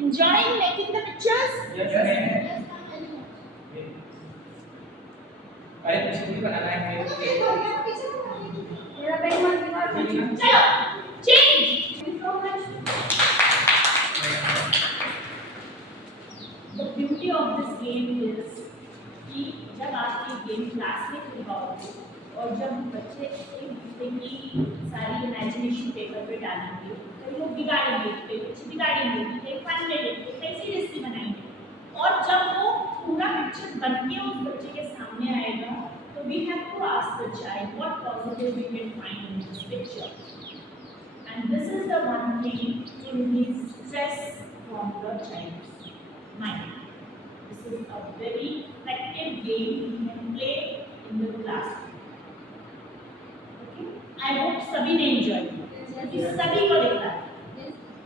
Enjoying making the pictures? Yes. अरे कुछ भी बनाना है मेरा बैग मत निकाल चलो change so much the beauty of this game is कि जब आप ये गेम क्लास में खेलोगे और जब बच्चे एक दूसरे की सारी इमेजिनेशन पेपर पे डालेंगे कई लोग बिगाड़ेंगे कुछ बिगाड़ेंगे कई फन ले लेंगे कई सीरियसली बनाएंगे और जब वो पूरा पिक्चर बन के उस बच्चे के सामने आएगा तो we have to ask the child what positive we can find in this picture and this is the one thing to release stress from the child's mind. This is a very effective game you can play in the classroom. Okay? I hope सभी ने enjoy किया क्योंकि सभी को दिखता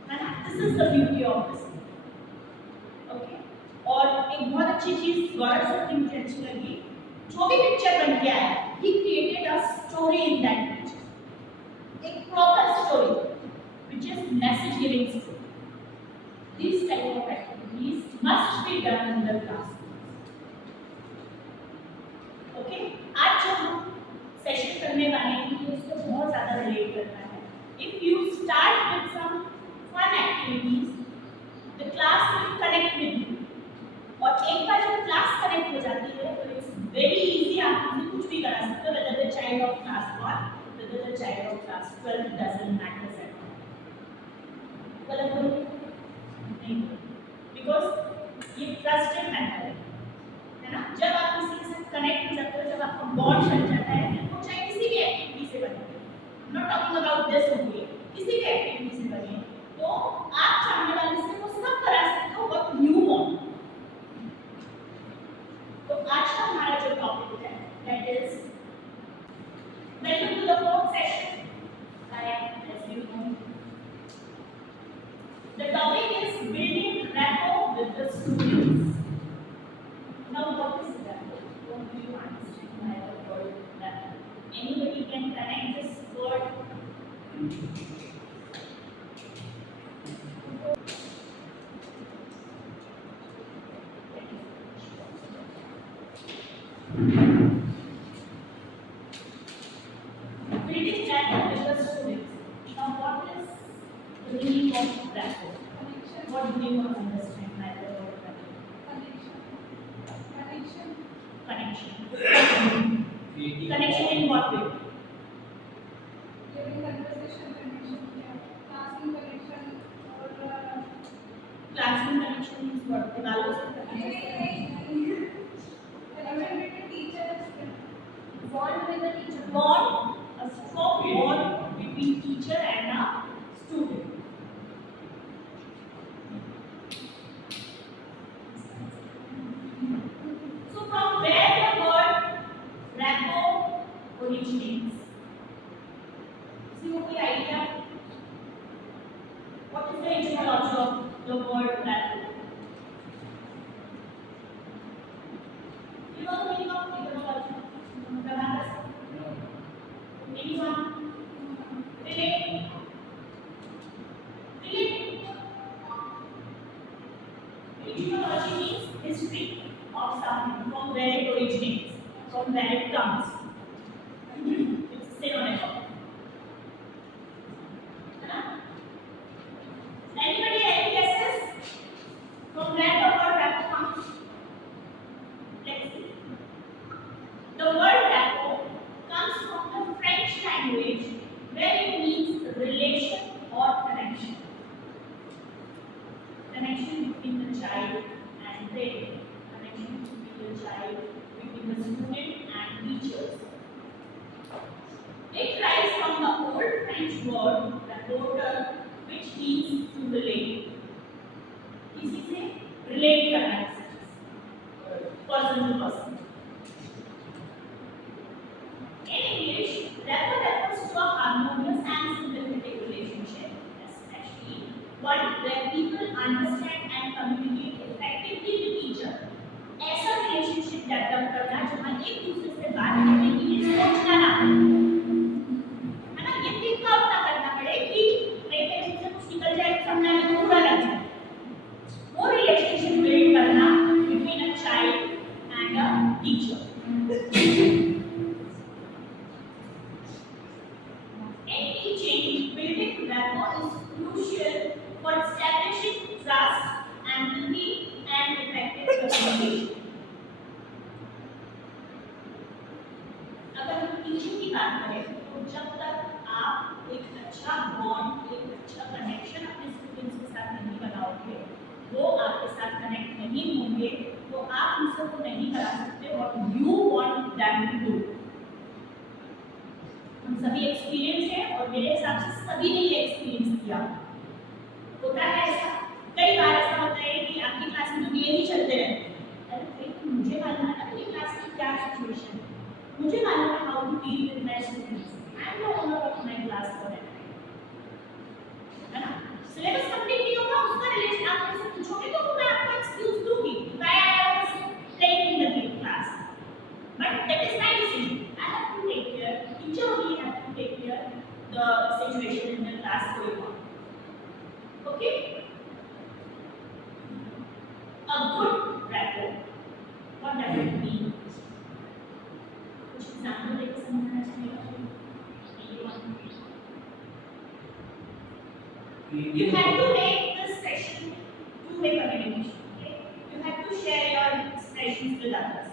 है ना? This is the beauty of this. Okay? और एक बहुत अच्छी चीज गौरव सर की मुझे अच्छी लगी जो भी पिक्चर बन के आया he created a story in that picture एक proper story which is message giving story. These type of activities must be done in the classroom. Okay? आज जो हम सेशन करने वाले हैं ये इससे बहुत ज़्यादा रिलेट करता है. If you start with some fun activities, the class will connect with you. और एक बार जब क्लास कनेक्ट हो जाती है तो इट्स वेरी इजी आप उसमें कुछ भी करा सकते हो whether the child of class 1 whether the child of class 12 doesn't matter at all. गलत बोल नहीं बिकॉज ये ट्रस्टेड मैटर है ना जब आप किसी के साथ कनेक्ट हो जाते हो जब आपका बॉन्ड बन जाता है वो चाहे किसी भी एक्टिविटी से बने not talking about this only किसी भी एक्टिविटी से बने तो आप सामने वाले से वो सब करा सकते हो व्हाट यू वांट. तो आज का हमारा जो टॉपिक है that is welcome to the fourth session. I as you know the topic is building rapport with the students. Now what is rapport? What do you understand by the word rapport? Anybody can connect this word? Building rapport with the students. Now what is the meaning of rapport? What do you understand by the word rapport? Connection. Connection in what way? During conversation connection, classroom connection, or Classroom connection means what? Develop connection with the teachers. bond with the teacher. Bond, a strong bond between teacher and a student. So from where the word rapport originates? See you कोई idea? What is the etymology of the word rapport? You know the meaning of etymology? Anyone? Relate? Relate? Etymology means history of something, from where it originates, from where it comes. It's a synonym. Anybody any guesses from where the word rapport comes? Let's see. The word rapport comes from the French language where it means relation or connection. Connection between the child and parent. Connection between the child, between the student and teachers. It derives from the old French word rapport, which means to relate. किसी से relate करना है person to person. In English, rapport refers to a harmonious and sympathetic relationship, especially one where people understand and communicate effectively with each other. ऐसा relationship develop करना जहाँ एक दूसरे से बात करने के लिए सोचना ना पड़े. बात करें तो जब तक आप एक अच्छा बॉन्ड, एक अच्छा कनेक्शन अपने स्टूडेंट्स के साथ नहीं बनाओगे, वो आपके साथ कनेक्ट नहीं होंगे, तो आप उनसे वो नहीं करा सकते what you want them to do. हम सभी एक्सपीरियंस है और मेरे हिसाब से सभी ने ये एक्सपीरियंस किया। होता है ऐसा, कई बार ऐसा होता है कि आपकी क्लास में तो गेम ही चलते रहते हैं। अरे भाई, मुझे मालूम है ना मेरी क्लास की क्या सिचुएशन है, मुझे मालूम है how to deal with my students, I am the owner of my class for that, है ना। सिलेबस कंप्लीट नहीं होगा, उसका रिलेशन आप मुझसे पूछोगे तो मैं आपको एक्सक्यूज दूंगी, why I was playing in the class, but that is my decision, I have to take care, teacher only have to take care the situation in the class going on. Okay, a good rapport, what does it mean? कुछ example देकर समझना चाहिए। You have to make this session two-way communication. Okay? You have to share your expressions with others,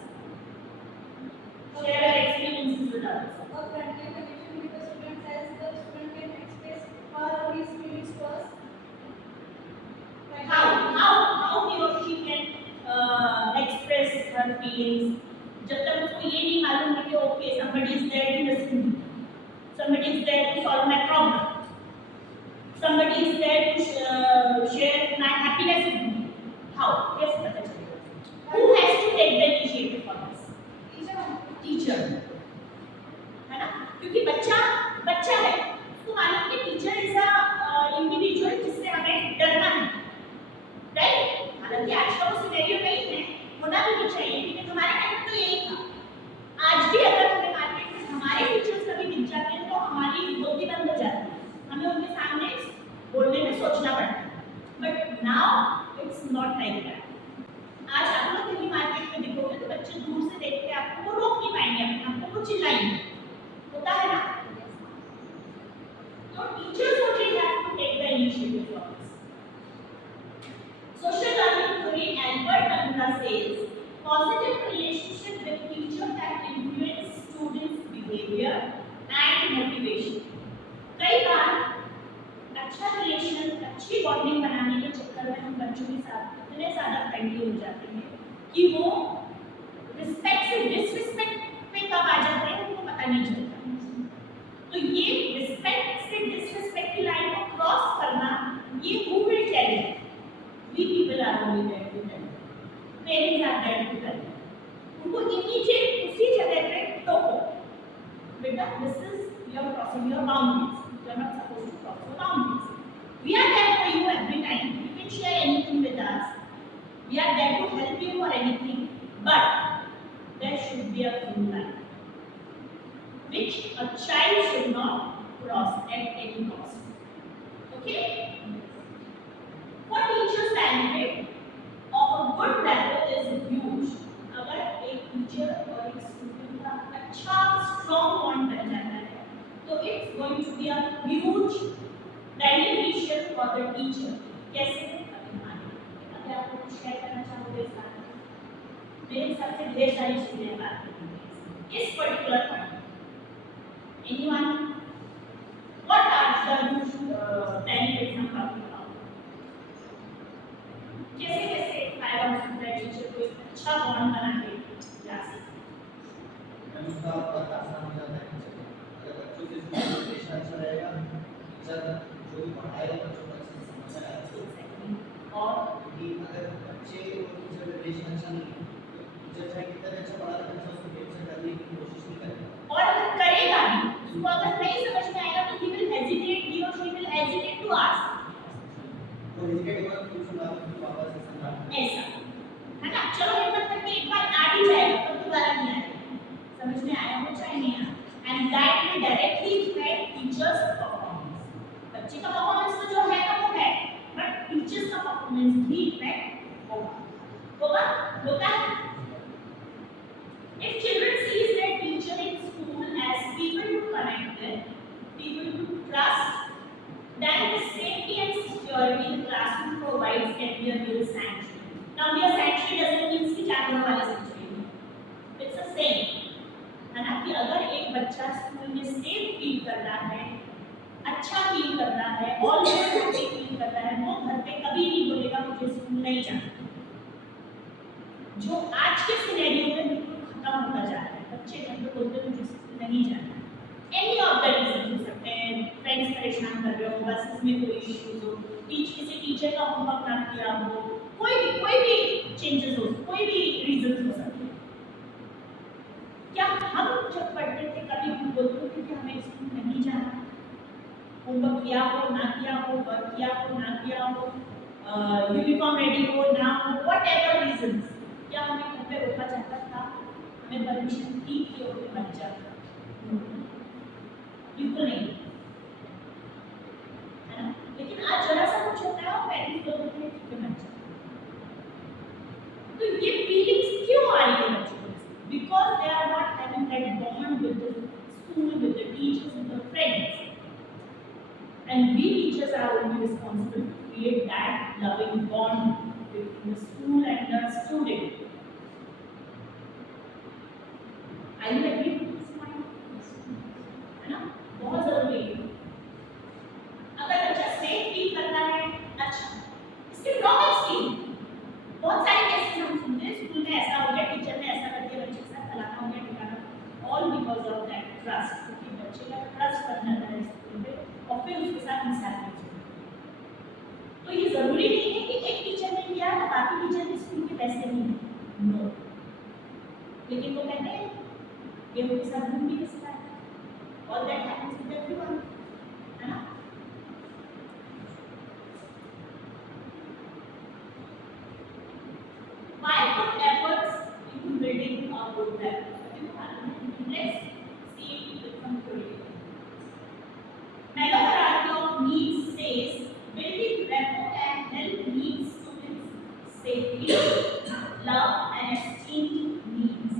share your experiences with others. A friendly connection with the student as the student can express her or his feelings first. How he or she can express her feelings जब तक उसको ये नहीं मालूम है कि okay somebody is there to listen to me, somebody is there to solve my problem, somebody is there to share my happiness with me. How? कैसे पता चलेगा? Who has to take the initiative for this? Teacher, है ना? क्योंकि बच्चा है, उसको मालूम कि टीचर इज अ इंडिविजुअल जिससे हमें डरना है, राइट? हालांकि आज का वो सिनेरियो नहीं है, होना भी नहीं चाहिए, क्योंकि हमारे टाइम में तो यही था। आज भी अगर हमें मार्केट में हमारे टीचर्स कभी दिख जाते हैं तो हमारी धोती बंद हो जाती है, हमें उनके सामने बोलने में सोचना पड़ता है, but now it's not like that. आज आप लोग कहीं मार्केट में दिखोगे तो बच्चे दूर से देख के आपको वो रोक नहीं पाएंगे, अपने आप को वो चिल्लाएंगे, होता है ना। तो teachers only have to take the initiative for this. Social learning theory, Albert Bandura says, positive relationship with teacher can influence students' behavior and motivation. कई बार अच्छा रिलेशन, अच्छी बॉन्डिंग बनाने के चक्कर में हम बच्चों के साथ इतने ज़्यादा फ्रेंडली हो जाते हैं कि वो रिस्पेक्ट से डिसरिस्पेक्ट पे कब आ जाते हैं उनको पता नहीं चलता। तो ये रिस्पेक्ट से डिसरिस्पेक्ट की लाइन को क्रॉस करना, ये who will tell you? We people are only there to tell you. Parents are there to tell you. उनको immediate उसी जगह पे टोको, बेटा this is you are crossing your boundaries. You are not supposed to cross your boundaries. We are there for you every time. You can share anything with us. We are there to help you for anything. But there should be a thin line, which a child should not cross at any cost. Okay? For teachers' benefit of a good rapport is huge. अगर एक teacher और एक student का अच्छा strong bond बन जाता है तो it's going to be a huge beneficial for the teacher. कैसे? अगर आप कुछ शेयर करना चाहोगे इस बारे में, मेरे हिसाब से ढेर सारी चीजें बात करेंगे इस particular point. Anyone, what are the huge benefits हम टॉकिंग अबाउट? कैसे कैसे फायदा हो सकता है टीचर को एक अच्छा बॉन्ड बना के क्लास में? उसका पता आसान हो जाता है। अगर बच्चों के साथ रिलेशन अच्छा रहेगा, टीचर जो भी पढ़ाएगा बच्चों को अच्छे से समझ आएगा। और कि अगर बच्चे और टीचर रिलेशन अच्छा नहीं है तो टीचर चाहे कितना अच्छा पढ़ा रहा है उसको कैप्चर करने की कोशिश नहीं करेगा, और अगर करेगा भी उसको अगर नहीं समझ में आएगा तो he will hesitate, he or she will hesitate to ask। तो हेजिटेट होगा तो सुना तो वापस से समझा ऐसा है ना। चलो हिम्मत करके एक बार आ भी जाएगा तो दोबारा नहीं आएगा, समझ में आया हो चाहे नहीं आया, and that will directly effect teachers performance. बच्चे का परफॉर्मेंस तो जो है ना वो है, बट टीचर्स का परफॉर्मेंस भी इफेक्ट होगा, होता है। If children sees their teacher in school as people to connect with, people to trust, then the safety and security the classroom provides can be a real sanctuary. Now एक बच्चा school में safe feel कर रहा है, अच्छा feel कर रहा है, ऑलवेज हैप्पी फील कर रहा है, वो घर पे कभी नहीं बोलेगा मुझे स्कूल नहीं जाना। जो आज के सिनेरियो में बिल्कुल खत्म होता जा रहा है, बच्चे घर पे बोलते हैं मुझे स्कूल नहीं जाना। एनी ऑफ द रीजन हो सकते हैं, फ्रेंड्स परेशान कर रहे हो, बस में कोई इश्यूज हो, किसी टीचर का होमवर्क ना किया हो, कोई भी चेंजेस हो, कोई भी रीजन हो सकते हैं। क्या हम जब पढ़ते थे कभी हम बोलते थे कि हमें स्कूल नहीं जाना, होमवर्क किया हो ना किया हो, वर्क किया हो ना किया हो, यूनिफॉर्म रेडी हो ना हो, व्हाटएवर रीजंस, क्या हमें घर पे रोका जाता था? हमें परमिशन थी कि वो मत जा? बिल्कुल नहीं, है ना? लेकिन आज जरा सा कुछ होता है और पेरेंट्स बोलते हैं ठीक है मत जा। तो ये फीलिंग्स क्यों आ रही है बच्चों को? Because they are not having that bond with the school, with the teachers, with the friends, and we teachers are only responsible to create that loving bond between the school and the student. Are you agree with this point? है ना? बहुत जरूरी है। अगर बच्चा safe feel करता है, अच्छा, इसके ड्रॉबैक्स की बहुत सारे केसेस हम सुनते हैं, स्कूल में ऐसा हो गया, टीचर ने ऐसा कर दिया, बच्चे के साथ फलाना हो गया, ठिकाना, all because of that trust, क्योंकि बच्चे का ट्रस्ट करना है स्कूल पे और फिर उसके साथ इंसान। तो ये जरूरी नहीं है कि एक टीचर ने किया तो बाकी टीचर के स्कूल के पैसे नहीं, नो। लेकिन वो कहते हैं ये उनके साथ घूम भी सकता है, all that happens with everyone, है ना? Why put efforts into building a good rapport? Let's see it with some theory. Mellow hierarchy of needs says building rapport can help meet students' safety, love, and esteem needs.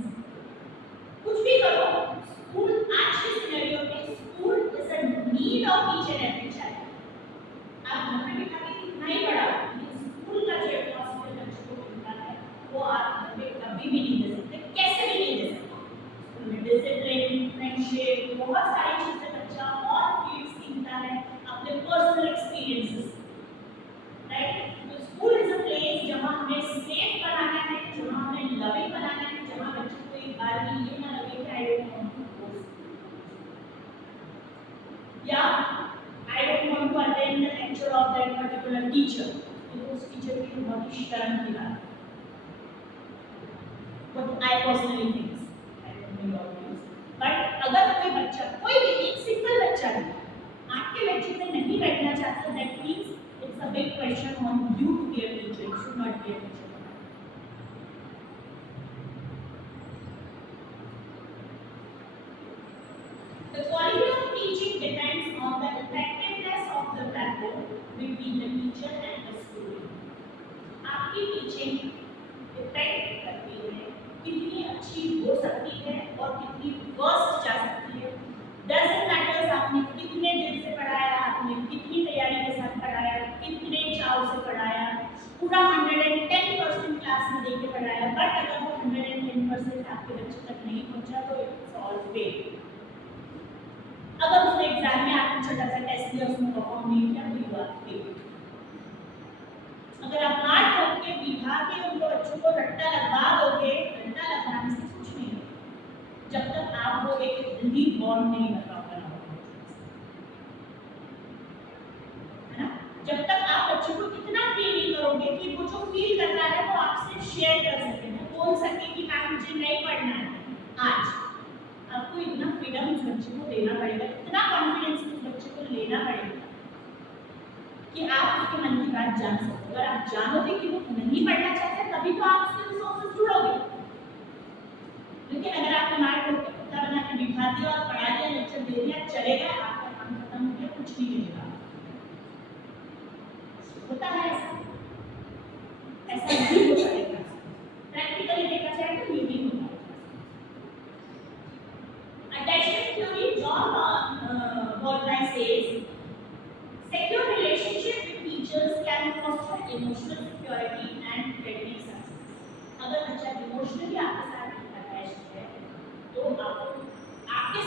कुछ भी करो, school आज के scenario में school is a need of each and every child. आप घर में बिठा के कितना ही बड़ा, स्कूल का जो एटमॉस्फेयर बच्चों को मिलता है वो आप घर पे कभी भी नहीं दे सकते, कैसे भी नहीं दे सकते। स्कूल में डिसिप्लिन, फ्रेंडशिप, बहुत सारी चीजें बच्चा और फील्ड सीखता है, अपने पर्सनल एक्सपीरियंसेस, राइट? तो स्कूल इज अ प्लेस जहां हमें सेफ बनाना है, जहां हमें लविंग बनाना है, जहां बच्चों को एक बार भी ये ना लगे कि I don't want to go, या I don't want to attend the lecture of that particular teacher, तो उस टीचर की बहुत ही शर्म की बात है। What I personally think, I don't know your views, but अगर कोई बच्चा, कोई भी एक सिंगल बच्चा भी आपके लेक्चर में नहीं बैठना चाहता, that means it's a big question on you to be a teacher. You should not be a teacher. The quality of teaching depends on the effectiveness of the rapport between the teacher and the student. आपकी teaching depend करती है कितनी अच्छी हो सकती है और कितनी वर्स्ट जा सकती है। डजंट मैटर्स आपने कितने दिन से पढ़ाया, आपने कितनी तैयारी के साथ पढ़ाया, कितने चाव से पढ़ाया, पूरा 110% क्लास में देके पढ़ाया, बट अगर वो 110% आपके बच्चे तक नहीं पहुंचा तो इट्स ऑल फेल। अगर उसने एग्जाम में आपने छोटा सा टेस्ट दिया, उसमें परफॉर्म नहीं किया तो यू आर फेल। अगर आप मार करके बिठा के उनको बच्चों को रट्टा लगवा दोगे, रट्टा लगवाने से कुछ नहीं होगा जब तक आप वो एक हेल्दी बॉन्ड नहीं बनाओगे, है ना? जब तक आप बच्चों को इतना फील नहीं करोगे कि वो जो फील कर रहा है वो आपसे शेयर कर सके, ना बोल सके कि मैम मुझे नहीं पढ़ना है आज। आपको इतना फ्रीडम उस बच्चे को देना पड़ेगा, इतना कॉन्फिडेंस उस बच्चे को लेना पड़ेगा कि आप उसके मन की बात जान सको। अगर आप जानोगे कि वो नहीं पढ़ना चाहते तभी तो आप उसके रिसोर्सेज जुड़ोगे। लेकिन अगर आपने मार करके कुत्ता बना के बिठा दिया और पढ़ा दिया, लेक्चर दे दिया, चले गए, आपका काम खत्म हो गया, कुछ नहीं मिलेगा। होता है ऐसा? ऐसा नहीं होता है। प्रैक्टिकली देखा जाए तो ये नहीं होता। Attachment theory, John Baldwin says secure relationship with teachers can foster emotional security and academic success. अगर बच्चा इमोशनली आपके साथ अटैच्ड है तो आपको आपके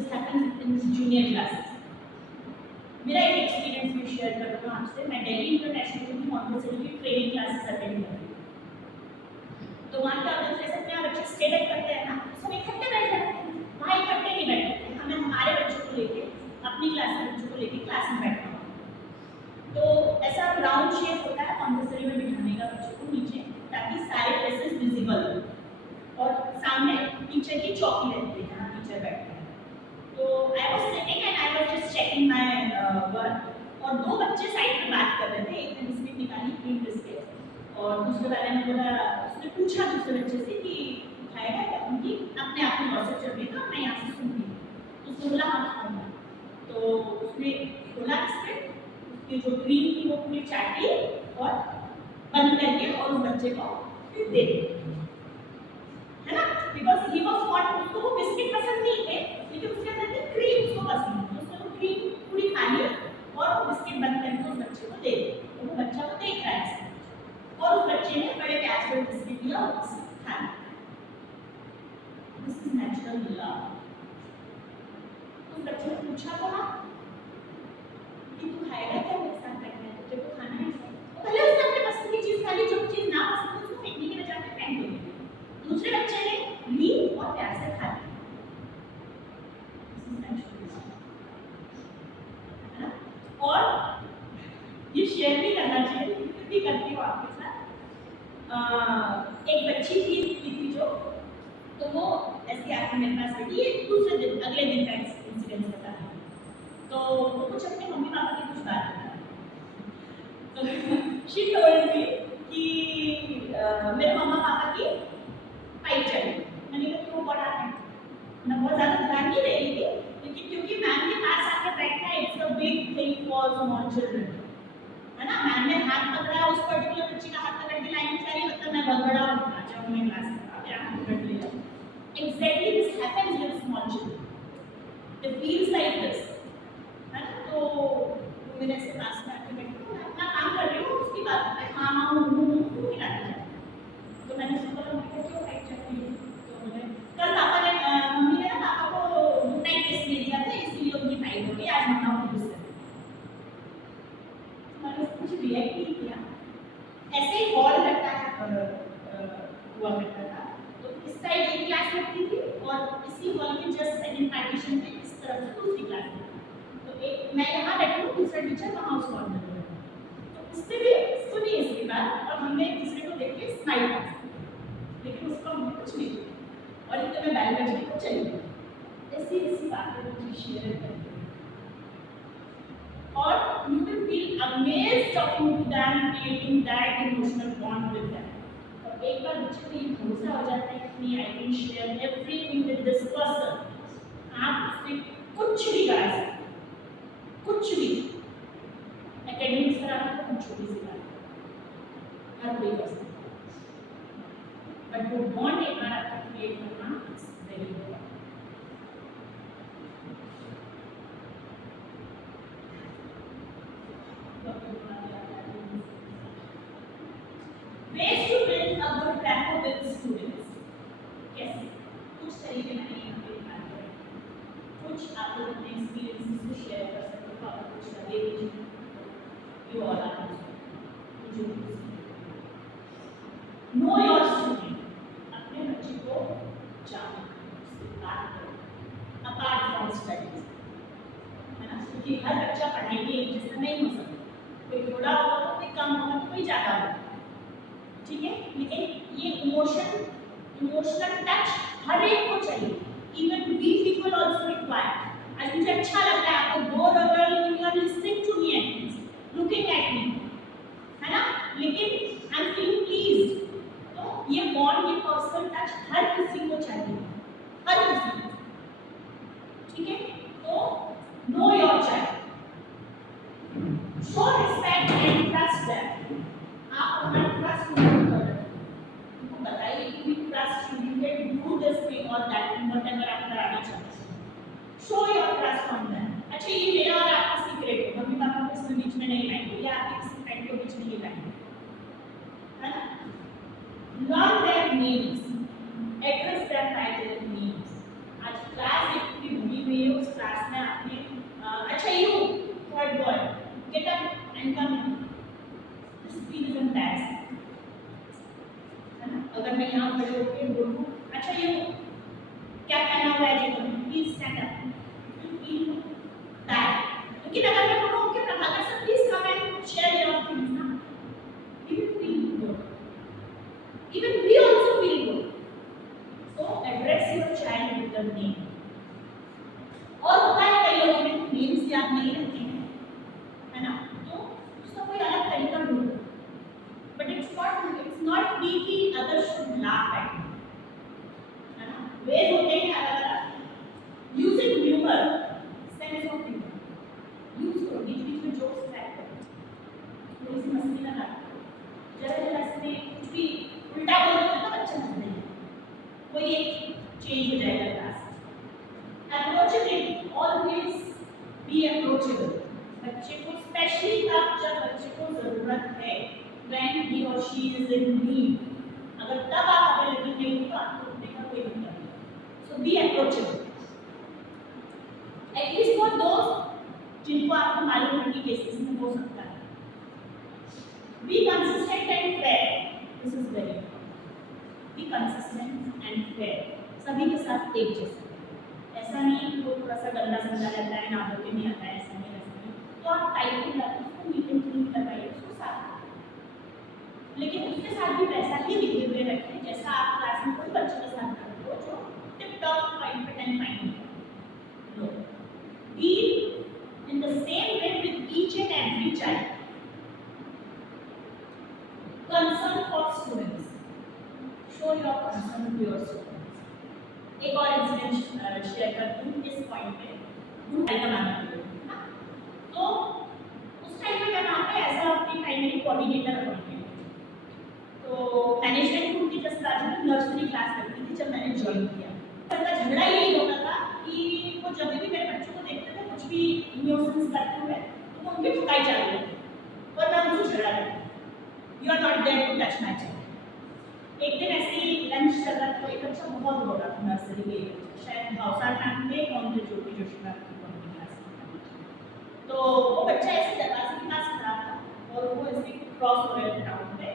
this happens in junior classes. मेरा एक एक्सपीरियंस भी शेयर कर दूँ आपसे। मैं दिल्ली इंटरनेशनल की मॉन्टेसरी की ट्रेनिंग क्लासेस अटेंड कर रही हूँ। तो वहाँ क्या होता है, जैसे अपने बच्चे स्टेट अप करते हैं ना, सब इकट्ठे बैठ जाते हैं। वहाँ इकट्ठे नहीं बैठते, हमें हमारे बच्चों को लेके, अपनी क्लास के बच्चों को लेके क्लास में बैठना होता है। तो ऐसा राउंड शेप होता है मॉन्टेसरी में बिठाने का बच्चों को नीचे, ताकि सारे फेसेस विजिबल हो। और सामने टीचर की चौकी रहती है जहाँ टीचर बैठते हैं। तो I was sitting and I was just checking my work, और दो बच्चे साइड में बात कर रहे थे। एक ने बिस्किट निकाली, 3 बिस्किट, और दूसरे वाले ने बोला, उसने पूछा दूसरे बच्चे से कि खाएगा क्या, उनकी अपने आप में गॉसिप चल रही था, मैं यहाँ से सुन रही हूँ। तो उसने बोला हाँ खाऊंगा। तो उसने बोला बिस्किट, उसकी जो क्रीम थी वो पूरी चाटी और बंद करके और उस बच्चे को दे दी, है ना, बिकॉज ही वाज नॉट, उसको वो बिस्किट पसंद नहीं थे, लेकिन उसके अंदर की क्रीम उसको पसंद थी। उसने वो क्रीम पूरी खा ली और वो बिस्किट बंद करके उस बच्चे को दे दी। तो वो बच्चा को देख रहा है और उस बच्चे ने बड़े प्यार से बिस्किट लिया और खा लिया। This is natural love. उस बच्चे ने पूछा तो हाँ कि तू खाएगा क्या मेरे साथ बैठना है, तेरे को खाना है। तो पहले उसने अपनी पसंद की चीज खा ली, जो चीज ना पसंद थी उसको फेंकने के बजाय फेंक दी। दूसरे बच्चे ने ली और प्यार से खा ली। और ये शेयर भी करना चाहिए, भी करती हूँ आपके साथ। एक बच्ची थी जो, तो वो ऐसे आके मेरे पास बैठी, ये दूसरे दिन अगले दिन का इंसिडेंट बता रही है। तो वो कुछ अपने मम्मी पापा की कुछ बात बता रही है। तो शी टोल्ड मी कि मेरे मम्मा पापा की पाइप चली। मैंने कहा क्यों पढ़ा है, मैं बहुत ज़्यादा ध्यान नहीं दे रही थी, लेकिन क्योंकि मैम के पास आकर बैठना it's a big thing for small children, है ना। मैम ने हाथ पकड़ा, उस पर्टिकुलर बच्ची का हाथ पकड़ के लाइन में चली, मतलब मैं बहुत बड़ा हूँ, अच्छा हूँ, मैं क्लास में मेरा हाथ पकड़ लिया। Exactly this happens with small children, they feels like this, है ना। तो मेरे से पास में आके बैठी, मैं अपना काम कर रही हूँ, उसकी बात पे हाँ हाँ हूँ हिलाते जाते। तो मैंने उसको बोला, मैं क्यों फाइट चल रही हूँ। तो मुझे कल पापा ने, मम्मी ने ना पापा को गुड नाइट किस दे दिया था, इसलिए उनकी फाइट हो गई, आज मम्मा को गुस्सा है। मैंने कुछ रिएक्ट नहीं किया, ऐसे ही हॉल लगता है हुआ करता था। तो इस साइड एक क्लास लगती थी और इसी हॉल के जस्ट सेकंड पार्टीशन में इस तरफ से दूसरी क्लास लगती। तो एक मैं यहाँ बैठी हूँ, दूसरा टीचर वहाँ उस हॉल में बैठा। तो उसने भी सुनी इसकी बात और हमने एक दूसरे को देख के स्माइल की, लेकिन उसको हमने कुछ नहीं किया और इतने में बैल बज गई तो चली गई। ऐसी बातें मुझे शेयर करती हैं और you will feel amazed talking to them, creating that emotional bond with them. और एक बार बच्चे को ये भरोसा हो जाता है कि I can share everything with this person, आप उससे कुछ भी करा सकते, कुछ भी, एकेडमिक्स कराना तो कुछ छोटी सी बात है, हर कोई कर सकता है, बट वो बॉन्ड एक बार आपका क्रिएट करना it's very important. Ways to build a good rapport with students. कैसे? कुछ तरीके मैंने यहाँ पे निकाले हैं, कुछ आप लोग अपने एक्सपीरियंसेस को शेयर कर सकते हो, आप कुछ लगे you all are know your student, अपने बच्चे को जानो, उससे बात करो, apart from studies, है ना, क्योंकि हर बच्चा पढ़ाई के एक जैसा नहीं हो सकता, कोई थोड़ा होगा तो कोई कम होगा तो कोई ज़्यादा होगा, ठीक है। लेकिन ये इमोशनल टच हर एक को चाहिए, even we people also require. आज मुझे अच्छा लग रहा है आपको बोर हो रहा है, you are listening to me at least, looking at me, है ना, लेकिन आई एम फीलिंग प्लीज्ड। तो ये बॉन्ड, ये पर्सनल टच हर किसी को चाहिए, हर किसी को, ठीक है। तो know your child, show respect and trust them. आप अपना ट्रस्ट उनको बताइए कि we trust you, you can do this thing or that thing, whatever आप कराना चाहते हैं। Show your trust on them। अच्छा, ये मेरा और आपका सीक्रेट है, मम्मी पापा को इसमें बीच में नहीं लाएंगे, या आपके किसी फ्रेंड को बीच में नहीं लाएंगे, है ना। Learn their names, address them by their names। आज क्लास इतनी भरी हुई है, साथ नहीं रहते हैं, है ना, तो उसका कोई अलग तरीका ढूंढो। बट इट्स नॉट बी कि others should laugh at you, है ना, वे होते हैं अलग अलग। Using humour, sense of humour use करो, बीच बीच में जोक्स क्रैक करो, थोड़ी सी मस्ती लगा दो, जरा जरा इसमें कुछ भी उल्टा बोल दो तो बच्चा हंसने लगेगा, कोई एक चेंज हो जाएगा class. Approachability, always be approachable, बच्चे को स्पेशली तब जब बच्चे को जरूरत है, व्हेन ही और शी इज इन नीड, अगर तब आप अवेलेबल नहीं हो तो आपको रुकने का कोई मतलब नहीं। सो बी अप्रोचेबल, एटलीस्ट फॉर दोस्त जिनको आपको मालूम है कि केसेस में हो सकता है। Be consistent and fair, this is very important, be consistent and fair, सभी के साथ एक जैसा, ऐसा नहीं कि वो थोड़ा सा गंदा संदा रहता है, ना होके नहीं आता है, ऐसा नहीं वैसा नहीं, तो आप टाइप में लाकर उसको नीट एंड क्लीन करवाइए उसको साथ, लेकिन उसके साथ भी वैसा ही बिहेवियर रखें जैसा आप क्लास में कोई बच्चे के साथ करते हो जो tip top point and fine लो। Be in the same way with each and every child, concern for students, show your concern to your students. एक और इंसिडेंट शेयर करती हूँ इस पॉइंट पे, ग्रुप का नाम है ना, तो उस टाइम पे मैं वहाँ पे एज अ अपनी प्राइमरी कोऑर्डिनेटर अपॉइंटेड, तो मैनेजमेंट ग्रुप की जस्ट बाजू में नर्सरी क्लास लगती थी जब मैंने ज्वाइन किया। उनका झगड़ा यही होता था कि वो जब भी मेरे बच्चों को देखते थे कुछ भी न्यूसेंस करते हुए तो वो उनकी ठुकाई चालू होती और मैं उनसे झगड़ा करती, you are not there to touch my child. एक दिन ऐसे ही लंच चल रहा था, एक बच्चा बहुत रो रहा था नर्सरी के, शायद भावसार टाइम पे कौन थे ज्योति जोशी का क्लास, तो वो बच्चा ऐसे दरवाजे के पास खड़ा था और वो ऐसे क्रॉस हो रहे थे टाउन पे,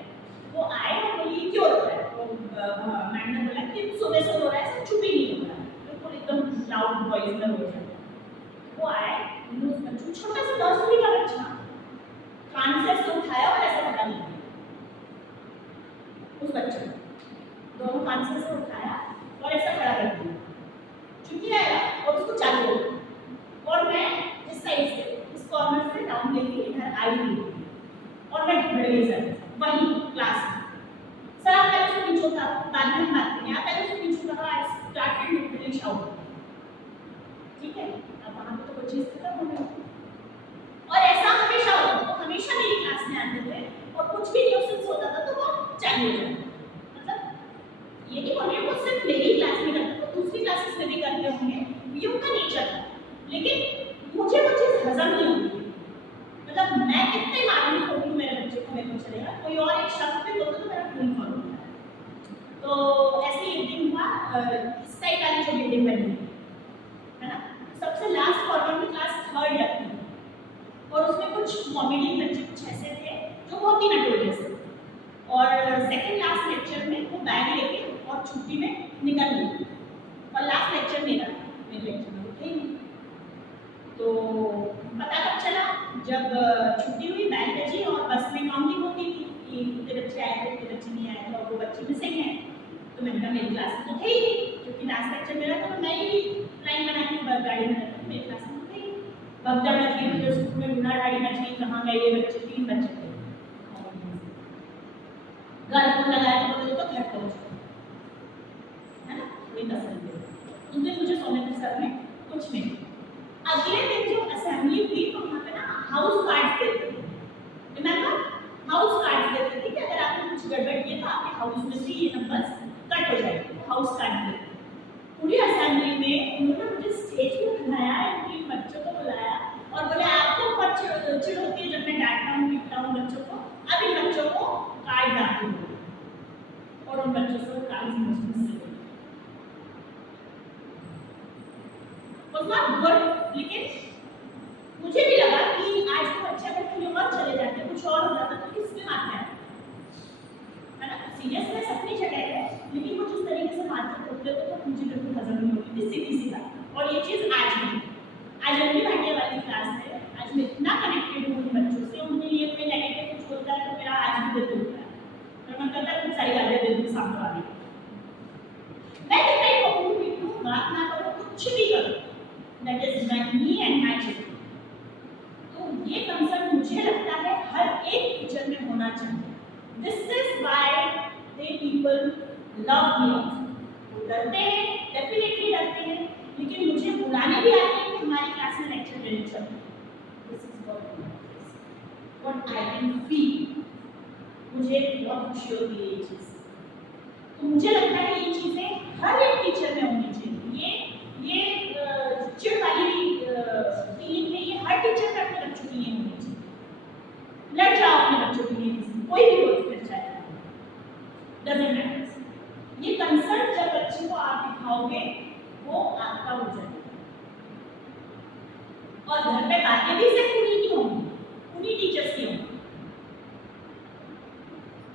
वो आए और बोली क्यों रो रहा है, तो मैम ने बोला कि सुबह से रो रहा है, सब चुप ही नहीं हो रहा है, बिल्कुल एकदम लाउड वॉइस में रो रहा है। वो आए, उस बच्चों, छोटा सा नर्सरी का बच्चा, कान से उठाया और ऐसे खड़ा नहीं उस बच्चे को, दोनों कान से उठाया और ऐसा खड़ा कर दिया, चुप आया और उसको चालू हो गया, और मैं इस साइड से इस कॉर्नर से डाउन लेके इधर आई हुई और मैं ढड़ गई सर वही क्लास में। सर आप पहले से नीचे उतारो, बाद में हम बात करेंगे, आप पहले से नीचे उतारो, आई स्टार्टेड लिटरली शाउट, ठीक है, अब वहाँ पे तो कोई चीज़ खत्म हो गई। और ऐसा हमेशा होता, तो हमेशा मेरी क्लास में आते थे और कुछ भी न्यूसेंस होता था तो वो चालू हो जाता, मतलब ये नहीं बोल रही वो सिर्फ मेरी क्लास में करते, तो दूसरी क्लासेस में भी करते होंगे, ये उनका नेचर था, लेकिन मुझे वो चीज़ हजम नहीं होती, मतलब मैं कितने मारूंगी तो मेरे बच्चे को मेरे को चलेगा, कोई और एक शब्द भी बोलता तो मेरा खून खोल होता है। तो ऐसे एक दिन हुआ, इस साइड वाली जो बिल्डिंग बनी है ना, सबसे लास्ट कॉर्नर में क्लास थर्ड लगती है और उसमें कुछ कॉमेडियन बच्चे कुछ ऐसे थे जो बहुत ही नटोरियस थे, और सेकंड लास्ट लेक्चर में वो बैग लेके और छुट्टी में निकल गई और लास्ट लेक्चर मेरा, मेरे लेक्चर में वो थे नहीं, तो पता कब चला जब छुट्टी हुई, बैग बची और बस में काउंटिंग होती थी कि कितने बच्चे आए थे कितने बच्चे नहीं आए थे, और वो बच्चे मिसिंग हैं, तो मैंने कहा मेरी क्लास में तो थे ही नहीं, क्योंकि लास्ट लेक्चर मेरा था तो मैं ही लाइन बना के गाड़ी में रहती, मेरी क्लास में थे ही, भगदड़ मची, मुझे स्कूल में ढूंढा ढाड़ी मची, कहाँ गए ये बच्चे, 3 बच्चे थे, घर फोन लगाया तो बोले तो घर पहुँच है ना, कोई तसल्ली, उस दिन मुझे सोने के सर में कुछ नहीं। अगले दिन जो असेंबली हुई तो वहाँ पे ना हाउस कार्ड्स देते थे, रिमेंबर हाउस कार्ड्स देते थे कि अगर आपने कुछ गड़बड़ किया तो आपके हाउस में से ये नंबर्स कट हो जाएंगे, तो हाउस कार्ड देते थे। पूरी असेंबली में उन्होंने मुझे स्टेज पे बुलाया, इनके बच्चों को बुलाया और बोले आपको बहुत चिढ़ होती है जब मैं डांटता हूँ पीटता हूँ बच्चों को, अब इन बच्चों को कार्ड आपको दो, और उन बच्चों से कार्ड मुझसे was not good, लेकिन मुझे भी लगा कि आज तो बच्चे अगर कहीं और चले जाते कुछ और हो जाता तो किसमें आता है ना, सीरियसनेस अपनी जगह है, लेकिन वो जिस तरीके से मारते होते तो मुझे बिल्कुल हजम नहीं होती थी, सीधी सी बात। और ये चीज़ आज भी, आज अगली भाटिया वाली क्लास है, आज मैं इतना कनेक्टेड हूँ उन बच्चों से, उनके लिए कोई नेगेटिव कुछ बोलता है तो मेरा आज भी दिल दुखता है, और मन करता है खूब सारी बातें दिल के सामने आ रही, मैं कितना ही कहूँ बात ना करूँ कुछ भी करूँ, that is me and my children, people love me also. वो डरते हैं, डेफिनेटली डरते हैं, लेकिन मुझे बुलाने भी आते हैं कि हमारी क्लास में लेक्चर देने चलते हैं. This is what I can feel. मुझे बहुत खुशी होती है ये चीज़. तो मुझे लगता है ये चीज़ें हर एक टीचर में होनी चाहिए. ये चिड़ वाली फीलिंग है, ये हर टीचर में अपने बच्चों के लिए होनी चाहिए. लड़ जाओ अपने बच्चों के लिए, कोई भी रोज कर जाए, डजंट मैटर. ये कंसर्न जब बच्चे को आप दिखाओगे वो आपका हो जाएगा. और घर पे बातें भी सिर्फ उन्हीं की होंगी, उन्हीं टीचर्स की होंगी.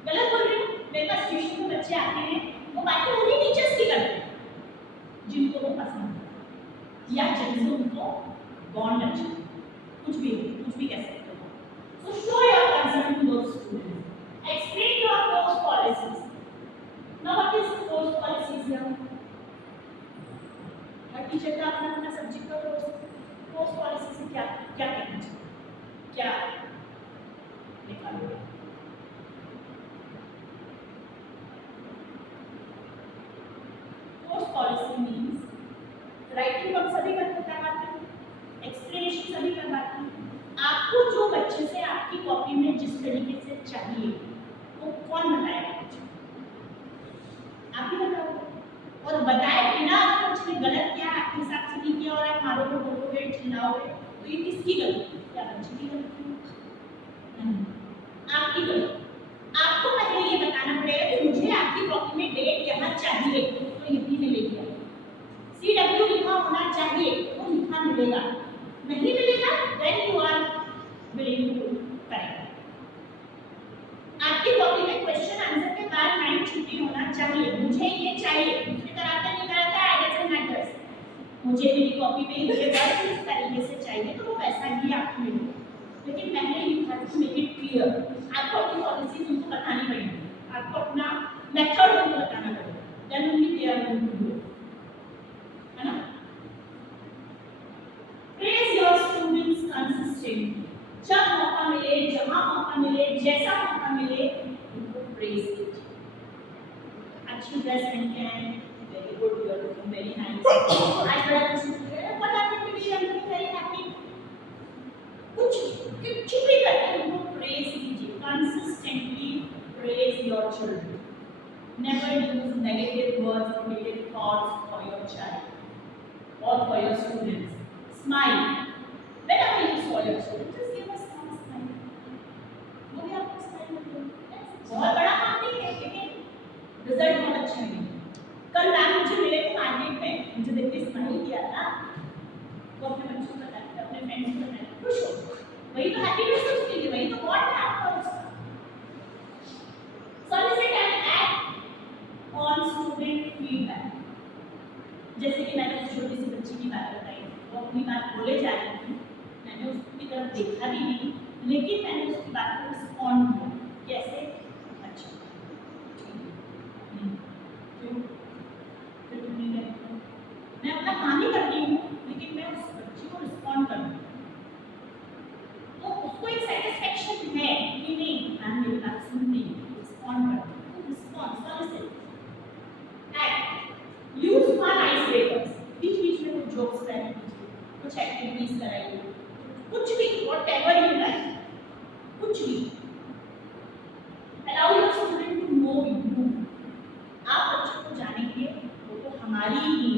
गलत बोल रही हूँ? मेरे पास ट्यूशन में बच्चे आते हैं, वो बातें उन्हीं टीचर्स की करते हैं जिनको वो पसंद है या जिनसे उनको बॉन्ड अच्छा है. कुछ भी कह सकते हो. So show your concern to those students. Explain your course policies. Now what is course policies here? Her teacher का अपना अपना सब्जेक्ट का कोर्स पॉलिसी से क्या कहना चाहिए, क्या लिखा हुआ है. कोर्स पॉलिसी मीन्स राइटिंग हम सभी करवाते हैं, एक्सप्लेनेशन सभी करवाते हैं. आपको जो बच्चे से आपकी कॉपी में जिस तरीके से चाहिए वो कौन बताएगा? आप ही बताओगे. और बताए बिना अगर बच्चे ने गलत किया, आपके हिसाब से नहीं किया और आप मारोगे, बोलोगे, चिल्लाओगे, तो ये किसकी गलती है? क्या बच्चे की गलती है? नहीं, आपकी गलती. आपको पहले ये बताना पड़ेगा कि मुझे आपकी कॉपी में डेट यहाँ चाहिए, तो हिंदी में लिख दिया. CW लिखा होना चाहिए, वो लिखा मिलेगा. नहीं मिलेगा then you are willing to correct. आपकी कॉपी में क्वेश्चन आंसर के बाद लाइन छुट्टी होना चाहिए. मुझे ये चाहिए, मुझे कराता नहीं कराता आई डजंट मैटर. मुझे मेरी कॉपी में ये वर्ड इस तरीके से चाहिए तो वो वैसा ही आपको मिलेगा. लेकिन पहले you have to make it clear. आपको अपनी पॉलिसीज उनको बतानी पड़ेगी, आपको अपना मेथड उनको बताना पड़ेगा. Then only they are going to do. है ना? Praise your students consistently. जब मौका मिले, जहाँ मौका मिले, जैसा मौका मिले, उनको praise कीजिए. अच्छी ड्रेस पहनते हैं, very good, you are looking very nice. आज बड़ा खुश है, what happened to me? I am looking very happy. कुछ भी करके उनको praise कीजिए. Consistently praise your children. Never use negative words or negative thoughts for your child or for your students. Smile. Whenever you saw your student, just give a small smile. वो भी आपको smile मिलेगा. बहुत बड़ा काम नहीं है, लेकिन रिजल्ट बहुत अच्छा मिलेगा. कल मैम मुझे मिले थे मार्केट में, मुझे देख के स्माइल किया था. वो अपने बच्चों को बताते थे, अपने फ्रेंड्स को बताते थे, खुश हो. वही तो हैप्पीनेस उसके लिए, वही तो बॉन्ड है आपका उसका. Solicit and act on student feedback. जैसे कि मैंने उस छोटी सी बच्ची की बात बताई, वो अपनी बात बोले जा रही थी, मैंने उसकी तरफ देखा भी नहीं, लेकिन मैंने उसकी बात को रिस्पॉन्ड किया. कैसे? अच्छा, क्यों? फिर तुम नहीं कहते? मैं अपना काम ही करती हूँ, लेकिन मैं उस बच्ची को रिस्पॉन्ड कर दूँ तो उसको एक सेटिस्फेक्शन है कि नहीं, मैम मेरी बात सुन रही है, रिस्पॉन्ड कर दूँ. Response solicit. Act. Use fun ice breakers. बीच में कुछ जोक्स कराइए, कुछ एक्टिविटीज कराइए, कुछ भी, व्हाटएवर यू लाइक, कुछ भी. Allow your student to know you. आप बच्चों को जानेंगे, वो तो हमारी ही,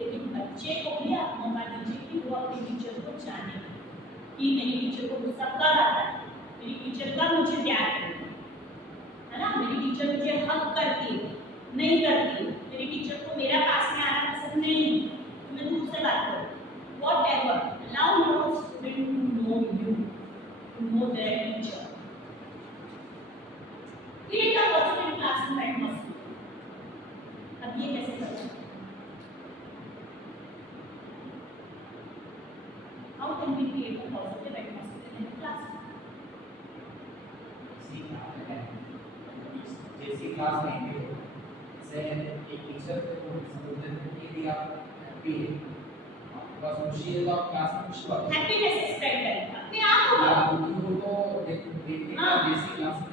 लेकिन बच्चे को भी आप मौका दीजिए कि वो अपने टीचर को जाने कि मेरी टीचर को गुस्सा कब आता है, मेरी टीचर कब मुझे प्यार करती है ना, मेरी टीचर मुझे हक करती है, नहीं करती, मेरी टीचर को मेरा पास में आना पसंद नहीं, तो मैं दूर से बात करूँ. Whatever, allow your student to know you, to know their teacher. Create a positive classroom atmosphere. अब ये कैसे करें? How can we create a positive atmosphere in the classroom? जैसी क्लास में से एक टीचर को समझने के लिए आप हैप्पी है, बस खुशी है तो आप क्लास में खुश हो. हैप्पीनेस स्प्रेड करें अपने आप को. आप दुखी हो तो देखते हैं जैसी क्लास में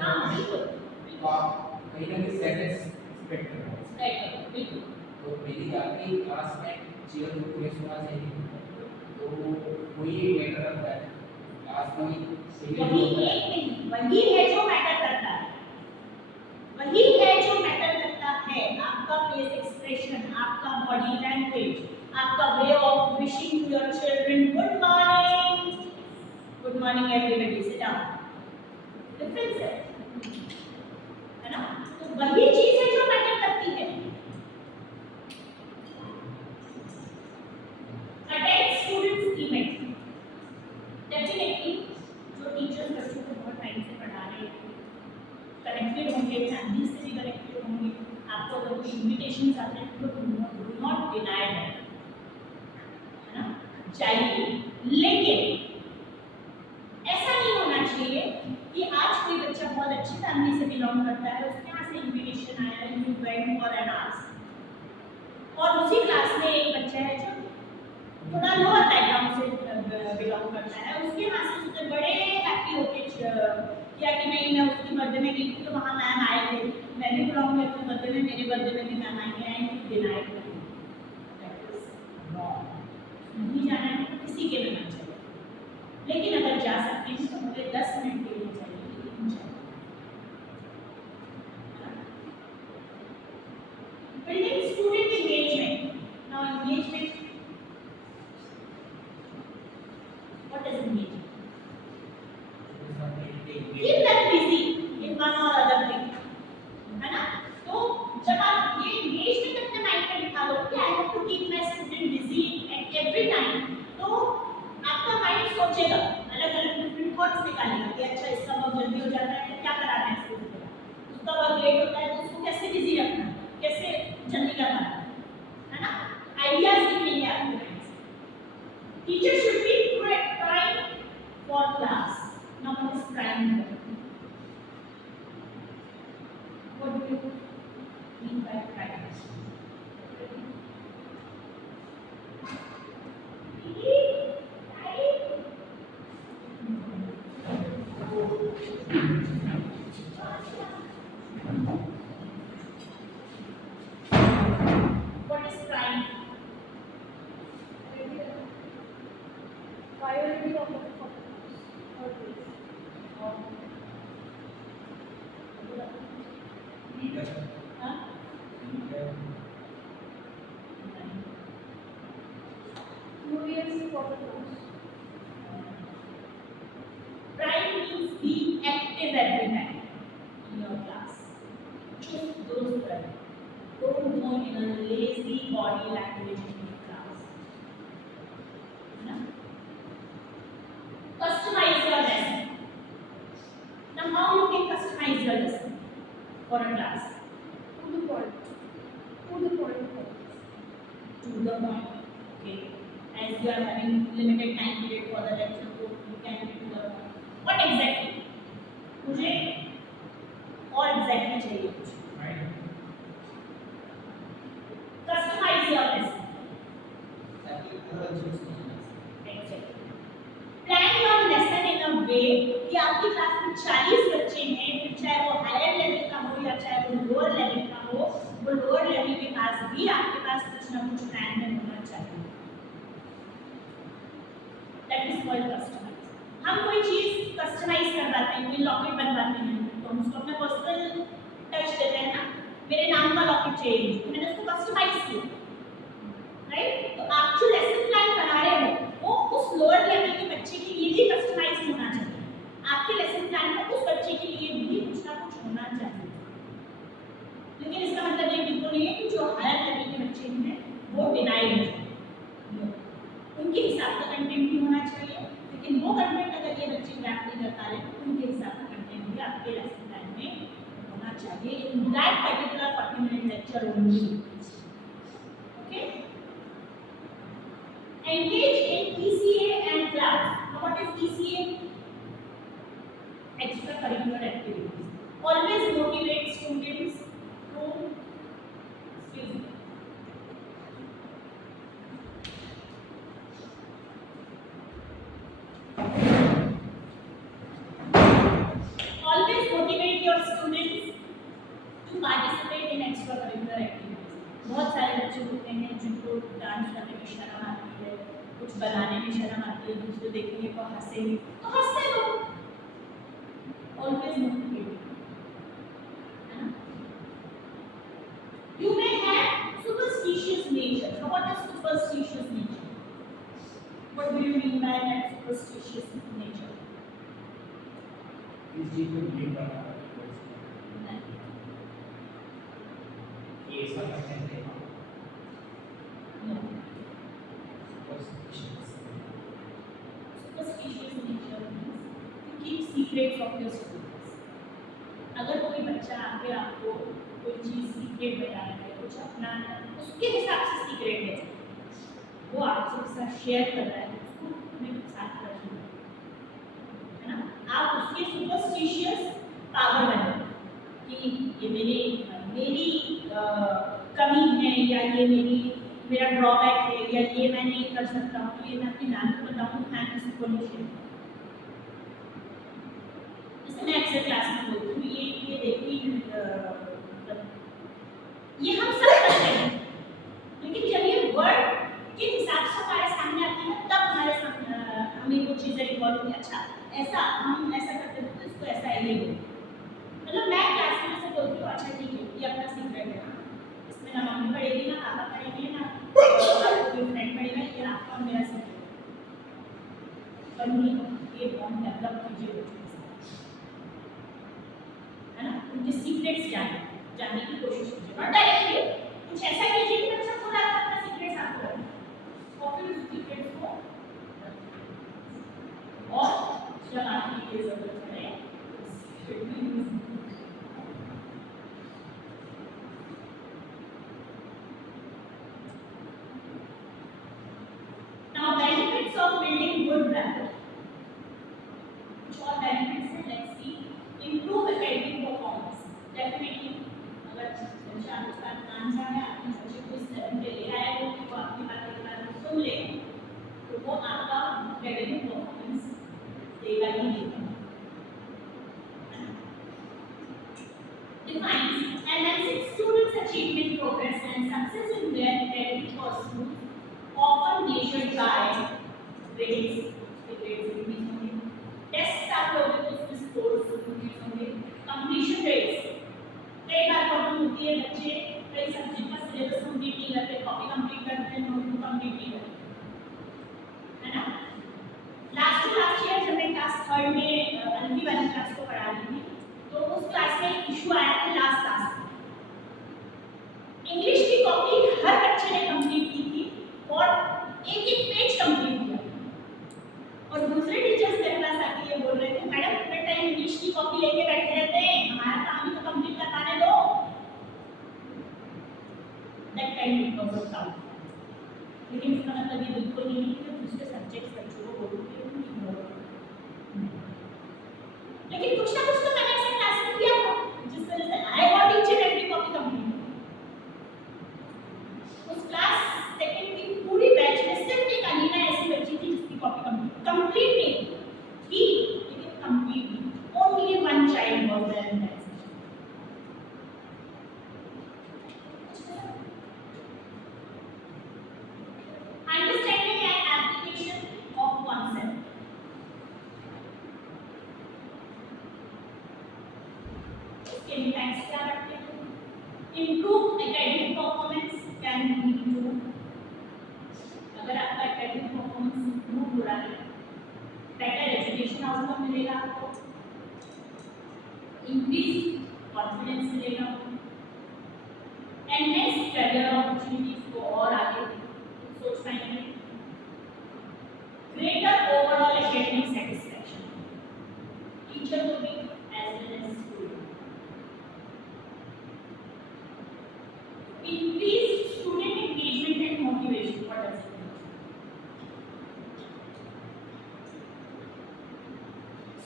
तो आप कहीं ना कहीं सेटस एक्सपेक्ट कर रहा हूँ। राइट, बिल्कुल। तो मेरी जाती क्लास में चेयर जो प्लेस होना चाहिए, तो वही मैटर करता है क्लास में वही एक नहीं, वही है जो मैटर करता है, वही है जो मैटर करता है। आपका फेस एक्सप्रेशन, आपका बॉडी लैंग्वेज, आपका way of wishing to your children good morning, good morning everybody, sit down, difference है ना? तो वही चीज है जो मैटर करती है। अटेंड स्टूडेंट्स इवेंट, डेफिनेटली जो टीचर्स बच्चों को बहुत टाइम से पढ़ा रहे हैं, कनेक्टेड होंगे, फैमिली से भी कनेक्टेड होंगे, आपको अगर कोई इन्विटेशन आते हैं तो डू नॉट डिनाई है ना, चाहिए। लेकिन ऐसा नहीं होना चाहिए कि आज कोई बच्चा बहुत अच्छी फैमिली से बिलोंग करता है, उसके यहाँ से इन्विटेशन आया है, you went for an hours, और उसी क्लास में एक बच्चा है जो थोड़ा लोअर बैकग्राउंड से बिलोंग करता है, उसके यहाँ से उसने बड़े हैप्पी होके किया कि नहीं, मैं उसकी बर्थडे में गई थी तो वहाँ मैम आए थे, मैं भी बुलाऊंगी अपने बर्थडे में, मेरे बर्थडे में भी मैम आएंगे, आएंगे डिनाई करेंगे, नहीं जाना है किसी के भी मन चाहिए। लेकिन अगर जा सकते हैं तो मुझे 10 मिनट के लिए चाहिए, लेकिन चाहिए। Building student engagement, now engagement, what is engagement? Keep them busy in one or other thing, है ना? तो जब आप ये engagement अपने माइंड में बिठा लो कि I have to keep my student busy at every time, तो आपका माइंड सोचेगा, अलग अलग डिफरेंट थॉट्स निकालेगा कि अच्छा इसका वर्क जल्दी हो जाता है तो क्या कराना है इसको, उसका वर्क लेट होता है तो उसको कैसे बिजी रखना, कैसे जल्दी करना है ना? आइडियाज निकलेंगे आपके माइंड से। Teacher should be prime for class, now what is prime here? What do you mean by prime? What is prime? Priority of the always. Leader Huh? Fluency for the class. Prime means be active every time in your class. Choose those words. Don't go in a lazy body language in your class. है ना? Customize your lesson. Now, how you can customize your lesson for a class? To the point. To the point. To the point. Okay. As you are having limited time period for the lecture, so you can be to the point. What exactly? मुझे और exactly चाहिए कुछ. Right, Customize your lesson. ताकि पूरा चीज समझ Exactly. Plan your lesson in a way कि आपकी क्लास में 40 बच्चे हैं, फिर चाहे वो हायर लेवल का हो या चाहे वो लोअर लेवल का हो, वो लोअर लेवल के पास भी आपके पास कुछ ना कुछ प्लान में होना चाहिए. That is called customize. हम कोई चीज कस्टमाइज करवाते हैं, कोई लॉकेट बनवाते हैं तो हम उसको अपना पर्सनल टच देते हैं ना, मेरे नाम का लॉकेट चाहिए तो मैंने उसको कस्टमाइज किया, राइट? तो आप जो लेसन प्लान बना रहे हो वो उस लोअर लेवल के बच्चे के लिए भी कस्टमाइज होना चाहिए, आपके लेसन प्लान में उस बच्चे के लिए भी कुछ ना कुछ होना चाहिए। लेकिन इसका मतलब ये बिल्कुल नहीं है कि जो हायर लेवल के बच्चे हैं वो डिनाई हो जाए, उनके हिसाब का कंटेंट भी होना चाहिए, लेकिन वो कंटेंट अगर ये बच्चे ग्रैप नहीं कर पा रहे तो उनके हिसाब का कंटेंट भी आपके लेसन प्लान में होना चाहिए in that particular 40-minute lecture only. Okay, engage in ECA and class. Now what is ECA? Extracurricular activities. Always motivate students to, excuse me, always motivate your students to बनाने में शर्म आती है, दूसरे देखेंगे तो हंसेंगे, तो हंसते लो, ऑलवेज मोटिवेट, है ना? You may have superstitious nature. So what is superstitious nature? What do you mean by that superstitious nature? इस चीज को बिलीव करना ये ऐसा करते हैं No. superstitions Superstitious nature means to keep secrets of your students. अगर कोई बच्चा आके आपको कोई चीज सीक्रेट बता रहा है, कुछ अपना उसके हिसाब से सीक्रेट है, वो आपसे उसका शेयर कर रहा है, उसको अपने साथ रखिए, है ना? आप उसके सुपरस्टिशियस पावर बने कि ये मेरी कमी है, या ये मेरा ड्रॉबैक है, या ये मैं नहीं कर सकता हूँ, तो ये मैं अपनी मैम को बताऊँ, मैम किसी को नहीं शेयर। जैसे मैं अक्सर क्लास में बोलती हूँ, ये देखिए, ये हम सब करते हैं, लेकिन जब ये वर्ड के हिसाब से हमारे सामने आती है, तब हमारे सामने हमें वो चीज़ें रिकॉर्ड होती है, अच्छा ऐसा हम ऐसा करते हैं तो इसको ऐसा है, ये मतलब मैं क्लास में से बोलती हूँ, अच्छा ठीक है, ये अपना सीक्रेट है, इसमें ना मम्मी पढ़ेगी, ना पापा पढ़ेंगे, ना कोई फ्रेंड पढ़ेगा, ये आपका और मेरा सीक्रेट, पर ये बॉन्ड डेवलप कीजिए, है ना? उनके सीक्रेट्स क्या है जानने की कोशिश कीजिए, और डायरेक्टली कुछ ऐसा कीजिए कि बच्चा खुद आकर अपना सीक्रेट्स आपको बताए, और फिर उस सीक्रेट्स को और जब आपकी ये जरूरत पड़े now benefits of building good rapport. कुछ और benefits हैं, let's see. Improve academic performance. Definitely, अगर बच्चा आपके साथ मान जाए, आपने बच्चे को इस लेवल पे ले आए हो कि वो आपकी बातें के बारे में सुन ले, तो वो आपका academic performance देगा ही देगा। Defines enhancing students' achievement, progress, and success in their academic pursuits, often measured by grades, tests आप लोगों को उसमें scores होंगे, completion rates, कई बार प्रॉब्लम होती है, बच्चे कई सब्जेक्ट का सिलेबस कंप्लीट नहीं करते, कॉपी कंप्लीट करते हैं, नोटबुक कंप्लीट नहीं करते, है ना? लास्ट ईयर जब मैं क्लास 3 में अनवी वाली क्लास को पढ़ा रही थी, तो उस क्लास में एक इशू आया था लास्ट क्लास में, इंग्लिश की कॉपी हर बच्चे ने कंप्लीट की थी और एक पेज कंप्लीट किया, और दूसरे टीचर्स मेरे पास आके ये बोल रहे थे, मैडम पूरे टाइम इंग्लिश की कॉपी लेके बैठे रहते हैं, हमारा काम भी तो कंप्लीट करवाने दो। That time it was a town, लेकिन इसका मतलब ये बिल्कुल नहीं है कि दूसरे सब्जेक्ट्स बच्चों को बोलूँगी, लेकिन कुछ ना कुछ तो मैंने ऐसा क्लास में किया था जिस वजह से I got each and every copy complete. उस क्लास सेकंड की पूरी बैच में सिर्फ एक अनीना ऐसी बच्ची थी जिसकी कॉपी कंप्लीट नहीं थी, लेकिन कंप्लीट थी, only one child was there in that. Understanding and application of concept, इसके इम्पैक्ट्स क्या रखते हैं? Improve academic performance can lead to, अगर आपका एकेडमिक परफॉर्मेंस इम्प्रूव हो रहा है, बेटर एजुकेशन आउटकम मिलेगा आपको, इंक्रीज कॉन्फिडेंस मिलेगा, एनहेंस करियर अपॉर्चुनिटीज को और आगे सोच पाएंगे, greater overall academic satisfaction, teacher को भी as well as student, increased student engagement and motivation. What does it mean?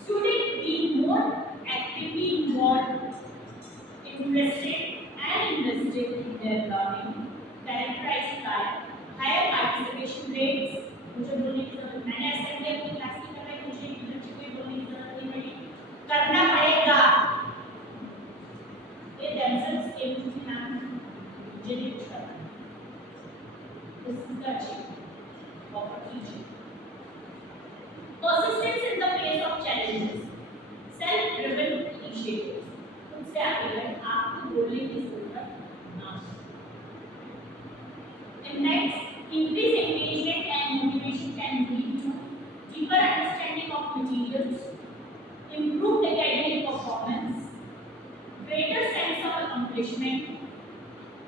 Students being more actively involved, interested and invested in their learning, characterized by higher participation rates. मुझे बोलने की जरूरत, मैंने assembly अपनी class की कराई, मुझे बच्चे को बोलने की जरूरत नहीं पड़ी, करना पड़ेगा, ये themselves came to me, ma'am मुझे नहीं कुछ करना, this is the achievement of a teacher. से आगे बढ़े, आपको बोलने की जरूरत ना हो। And next, increase engagement and motivation can lead to deeper understanding of materials, improved academic performance, greater sense of accomplishment,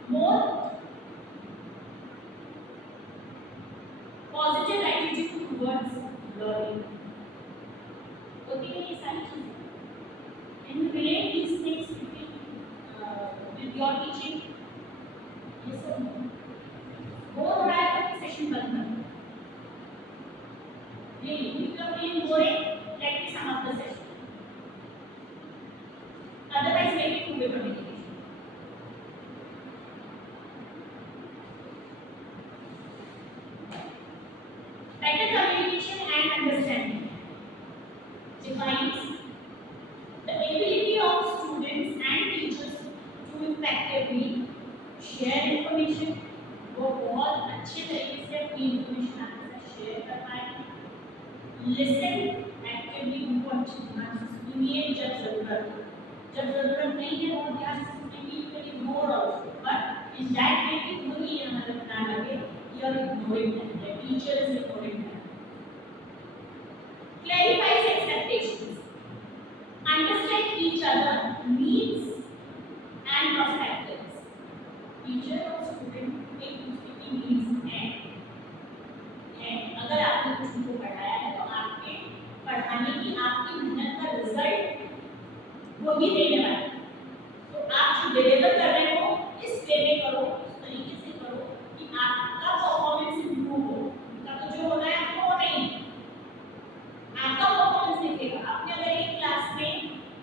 more positive attitude towards learning. होती है ये सारी चीजें। And relate these things with your teaching. Yes or no? Bore हो रहा है तो session बंद कर दो। ये if you are feeling boring, let me sum up the session. Otherwise, make it two-way communication. Better communication and understanding defines the ability of students and teachers to effectively share information. वो बहुत अच्छे तरीके से अपनी information आपके साथ share कर पाए। लिसन एक्टिवली, उनको अच्छे ध्यान से सुनिए जब जरूरत हो, जब जरूरत नहीं है और ध्यान से सुनने की करिए more also, but in that way कि वो ये मतलब ना लगे you are ignoring them, the teacher is ignoring them. Clarifies expectations, understand each other needs and perspectives. Teacher और स्टूडेंट एक दूसरे की नीड्स हैं। अगर आपने कुछ उनको पढ़ाया है तो आपके पढ़ाने की आपकी मेहनत का रिजल्ट वो ही देने वाला है। तो आप जो डिलीवर कर रहे हो इस वे में करो, इस तरीके से करो कि आपका परफॉर्मेंस इंप्रूव हो। उनका तो जो होना है आपको वो नहीं, आपका परफॉर्मेंस दिखेगा। आपने अगर एक क्लास में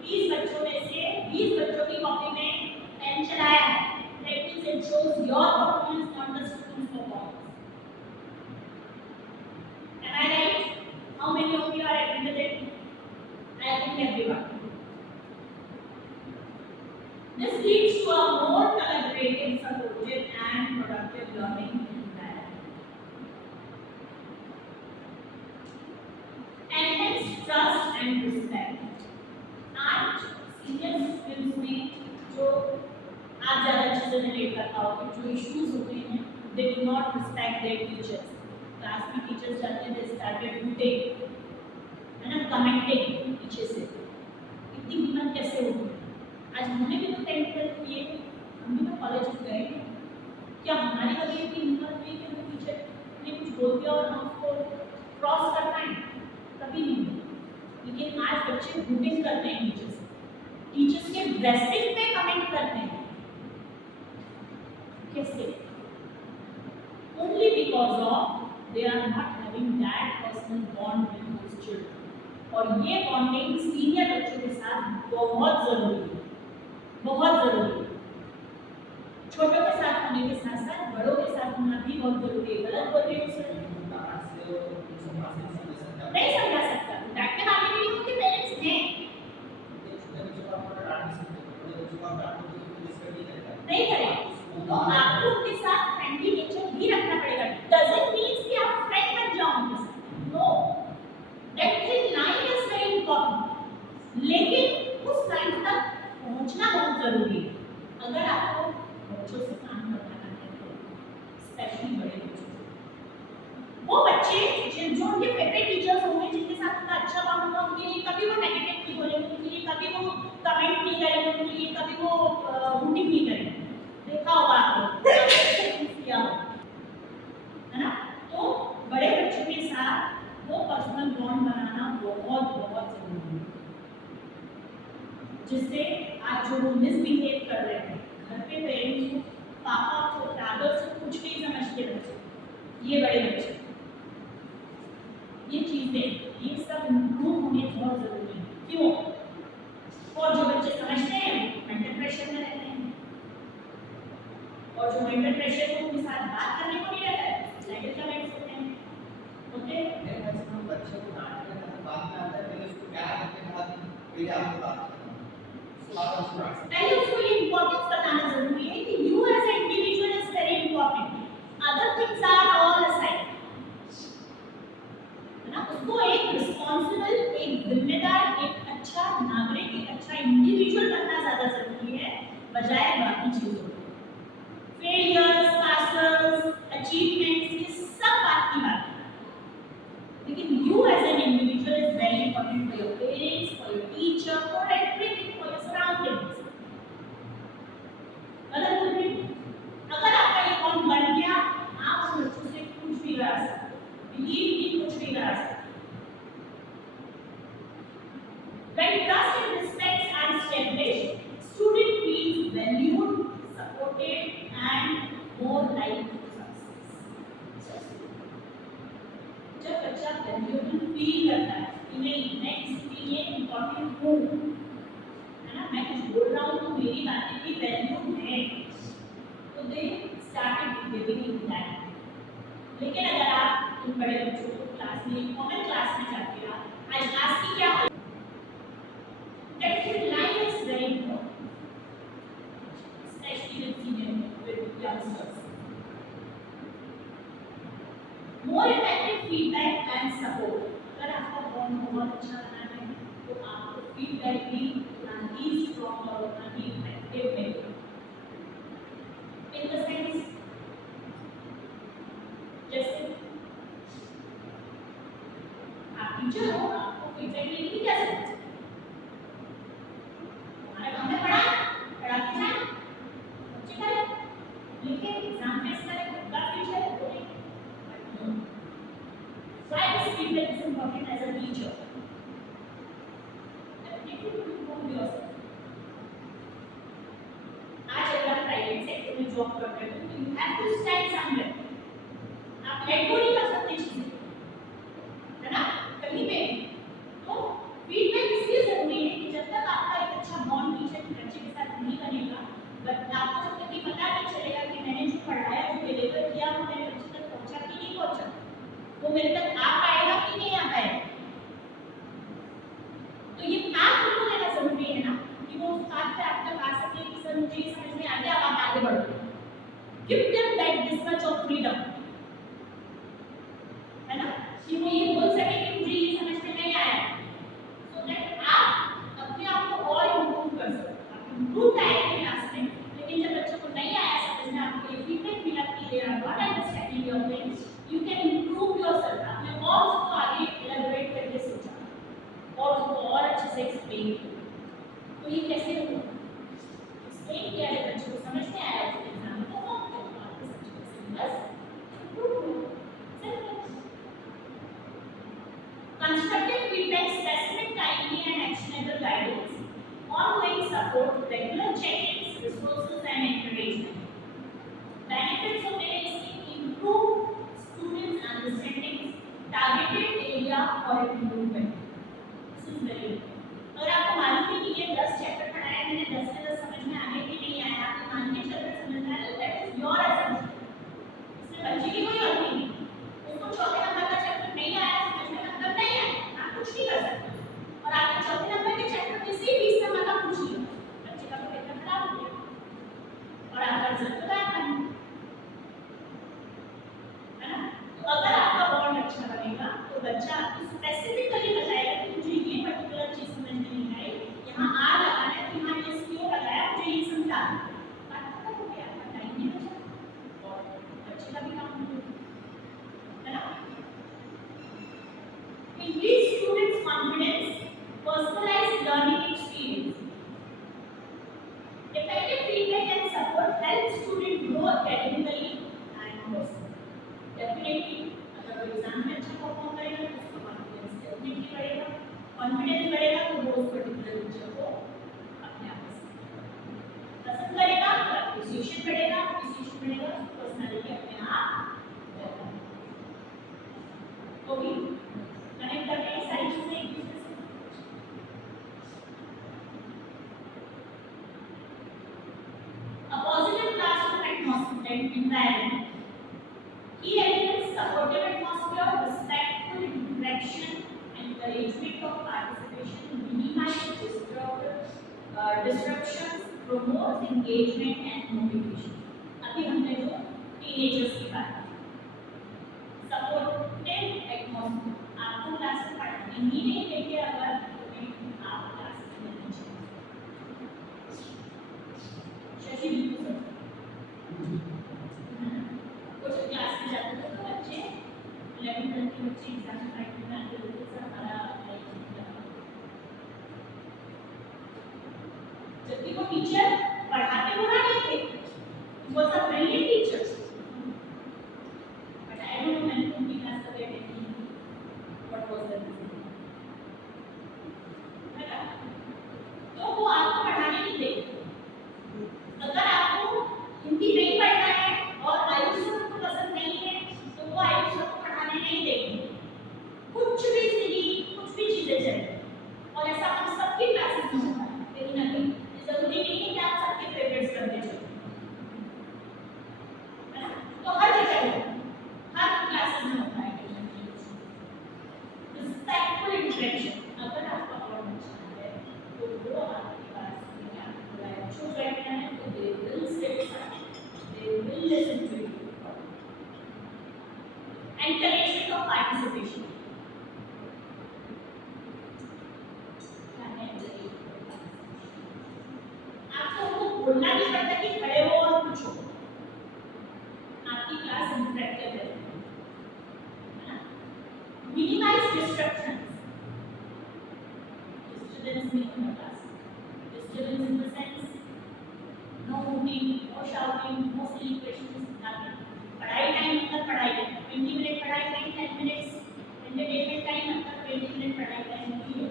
20 बच्चों में से 20 बच्चों की कॉपी में पेन चलाया है, that means it shows your performance, not the student's performance. Am I right? How many of you are agree with it? I think everyone. This leads to a more collaborative, supportive, and productive learning environment. Enhance trust and respect. आज senior students में जो आप ज़्यादा अच्छे से relate कर पाओगे, जो इश्यूज होते हैं, they do not respect their teachers. Class में टीचर्स जाते हैं, they started hooting, है ना, कमेंटिंग पीछे से। इतनी हिम्मत कैसे होगी? आज हमने भी तो 10th 12th किए, हम भी तो कॉलेजेस गए, क्या हमारी कभी इतनी हिम्मत हुई कि वो टीचर ने कुछ बोल दिया और हम उसको क्रॉस कर पाए? कभी नहीं। लेकिन आज बच्चे हूटिंग करते हैं टीचर्स के ड्रेसिंग पे कमेंट करते हैं। कैसे? Only because of they are not having that personal bond with those children. और ये बॉन्डिंग सीनियर बच्चों के साथ बहुत जरूरी है, बहुत जरूरी है। छोटों के साथ होने के साथ साथ बड़ों के साथ होना भी बहुत जरूरी है। गलत बोल रही हूँ सर? नहीं समझा सकता। डांटने वाले भी उनके पेरेंट्स हैं। नहीं करें तो आपको उनके साथ फ्रेंडली नेचर भी रखना पड़ेगा। डजंट मीन कि आप फ्रेंड बन जाओ उनके साथ। No, that thin line is very important. लेकिन उस लाइन तक पहुंचना बहुत जरूरी है। अगर आपको बच्चों से काम करवाना है तो स्पेशली बड़े बच्चों से, वो बच्चे जो उनके फेवरेट टीचर्स होंगे, जिनके साथ उनका अच्छा काम होगा, उनके लिए कभी वो नेगेटिव नहीं बोलेंगे, उनके लिए कभी वो कमेंट नहीं करेंगे, उनके लिए कभी वो हूटिंग नहीं करेंगे। देखा होगा आपको, किया होगा, है ना? तो बड़े बच्चों के साथ वो पर्सनल बॉन्ड बनाना बहुत बहुत जरूरी है, जिससे आज जो मिसबिहेव कर रहे हैं घर पे पेरेंट्स को, पापा को, दादा से कुछ नहीं समझते बच्चे, ये बड़े बच्चे, ये चीजें, ये सब इम्प्रूव होने बहुत जरूरी है। क्यों? और जो बच्चे समझते हैं मेंटल प्रेशर में रहते हैं, और जो मेंटल प्रेशर को उनके साथ बात करने को नहीं रहता है, साइकिल कमेंट्स होते हैं, ओके? मेरे ख्याल से हम बच्चे को डांटने का तो बात में आता है, पहले उसको प्यार करने के बाद पहले आपको बात करना, पहले उसको ये इम्पोर्टेंस बताना जरूरी है कि you as an individual is very important, other things are all aside, है ना? उसको एक रिस्पॉन्सिबल, एक जिम्मेदार, एक अच्छा नागरिक, एक अच्छा इंडिविजुअल बनना ज़्यादा ज़रूरी है बजाय बाकी चीज़ों के। फेलियर्स, पासेस, अचीवमेंट्स, ये सब बात की बात है, लेकिन you as an individual is very important for your parents, for your teacher, for everything, for your surroundings. अगर आपका ये बॉन्ड बन गया, आप उन बच्चों से कुछ भी करा सकते हो, बिलीव भी कुछ भी करा सकते हो। When trust and respect are established, student feels valued, supported, and more likely to succeed. जब बच्चा valuable feel करता है कि नहीं मैं इसके लिए important हूँ, है ना, मैं कुछ बोल रहा हूँ तो मेरी बातें भी वैल्यू है, तो they started believing in that. लेकिन अगर आप उन बड़े बच्चों को क्लास में कॉमन क्लास में जाके आज क्लास की क्या that line is very important, especially with senior with youngsters. More effective feedback and support. अगर आपका बॉन्ड बहुत अच्छा बना है तो आपको फीडबैक भी उतना ही स्ट्रॉन्ग और उतना ही इफेक्टिव मिलेगा। In the sense, जैसे आप टीचर हो, आपको फीडबैक लेने की क्या जरूरत है? हमने पढ़ा के जाए बच्चे करें, लेकिन एग्जाम फेस करें खुद का फ्यूचर है तो नहीं। Why this feedback is important as a teacher? Ability to improve yourself. आज अगर आप प्राइवेट सेक्टर में जॉब करते हो तो you have to stand somewhere. आप लेट गो नहीं कर सकते चीजें, है ना, कहीं पे। तो फीडबैक इसलिए जरूरी है कि जब तक आपका एक अच्छा बॉन्ड टीचर बच्चे के साथ नहीं बनेगा, बट आपको जब तक ये पता नहीं चलेगा कि मैंने जो पढ़ाया जो डिलीवर किया वो मेरे बच्चे तक पहुंचा कि नहीं पहुंचा, वो मेरे तक आ पाएगा कि नहीं आ पाएगा। तो ये पाथ उनको लेना जरूरी है ना, कि वो उस पाथ पे आप तक आ सके कि सर मुझे ये समझ में आ गया, अब आप आगे बढ़ो। Give them that this much of freedom, है ना, कि वो ये बोल सके कि मुझे ये समझ में नहीं आया, सो दैट आप अपने आप को और इम्प्रूव कर सकते हो। आप इम्प्रूव आएंगे क्लास में, लेकिन जब बच्चों को नहीं आया समझ में, आपको ये फीडबैक मिला कि they are not understanding your things, you can improve yourself. आपने और उसको आगे एलाबोरेट करके सोचा और उसको और अच्छे से एक्सप्लेन किया। तो ये कैसे होगा? एक्सप्लेन किया है, बच्चों को समझ में आया, उसके एग्जाम में परफॉर्म किया, आपके सब्जेक्ट का सिलेबस इम्प्रूव हुआ। Constructive feedback, specific, timely and actionable guidance, ongoing support, regular check-ins, resources and encouragement. Benefits होते हैं इसके: improve students' understanding, targeted area for improvement. This is very important. अगर आपको मालूम है कि ये 10 चैप्टर पढ़ाए, मैंने 10 से 10 समझ में आए कि नहीं आया, आपको मान के चल रहे समझ में आया, तो that is your assumption. इसमें बच्चे की कोई गलती नहीं। उसको चौथे नंबर का चैप्टर नहीं आया समझ में, मतलब नहीं आया, आप कुछ नहीं कर सकते। और आपने चौथे नंबर के चैप्टर में से 20 नंबर का पूछ लिया, बच्चे का तो पेपर खराब हो गया और आपका रिजल्ट तो गायब है ना। तो अगर आपका बॉन्ड अच्छा बनेगा तो बच्चा आपको स्पेसिफिकली बताएगा कि मुझे ये पर्टिकुलर चीज समझ में नहीं आई, यहाँ आ लगाना है तो यहाँ ये क्यों लगाया, मुझे ये समझा। बात खत्म हो गया, आपका टाइम नहीं बचा और बच्चे का भी काम हो गया, है ना। Increase students' confidence, personalized learning experience. Effective feedback and support help student grow academically and personally. Definitely, अगर वो एग्जाम में अच्छा परफॉर्म करेगा तो उसका कॉन्फिडेंस डेफिनेटली बढ़ेगा, कॉन्फिडेंस बढ़ेगा तो वो उस पर्टिकुलर टीचर को अपने आप पसंद करेगा, तो एप्रिसिएशन बढ़ेगा, एप्रिसिएशन बढ़ेगा तो पर्सनालिटी अपने आप बढ़ेगा। ओके, कनेक्ट करते हैं सारी चीजें एक दूसरे से। A positive classroom atmosphere environment. Key elements: supportive atmosphere, respectful interaction, encouragement of participation, minimize disruptions, promote engagement and motivation. अभी हमने जो teenagers की बात की, supportive atmosphere, आपको क्लास में पढ़ाने ही नहीं देंगे अगर आप टीचर पढ़ाते बुरा नहीं थे, he was a brilliant teacher, but I don't know when उनकी क्लास का वेट नहीं, what was the reason, है ना? तो वो आपको पढ़ाने नहीं देते। अगर आपको हिंदी नहीं पढ़ना है और आयुष सर को पसंद नहीं है तो वो आयुष सर को पढ़ाने नहीं देंगे। कुछ भी सीधी कुछ भी चीजें चलें, और ऐसा हम सबकी क्लासेस में होता है, कहीं ना कहीं जरूरी नहीं है कि आप सबके फेवरेट्स करते चलें, है ना? तो हर जगह होता है, हर क्लासेस में होता है रिस्पेक्टफुल इंटरेक्शन। अगर आपका और अच्छा है तो वो आपके पास में क्या बोला है, जो बैठना है तो they will sit, they will listen to you. Encouragement of participation. आपको उनको बोलना नहीं पड़ता कि खड़े हो और पूछो, आपकी क्लास इंटरेक्टिव है ना? Minimize distractions. Disturbance नहीं होना class, disturbance in the sense no moving, no shouting, no silly questions, nothing. पढ़ाई टाइम मतलब पढ़ाई टाइम, 20 मिनट पढ़ाई टाइम, 10 मिनट्स एंटरटेनमेंट टाइम मतलब 20 मिनट पढ़ाई टाइम नहीं है।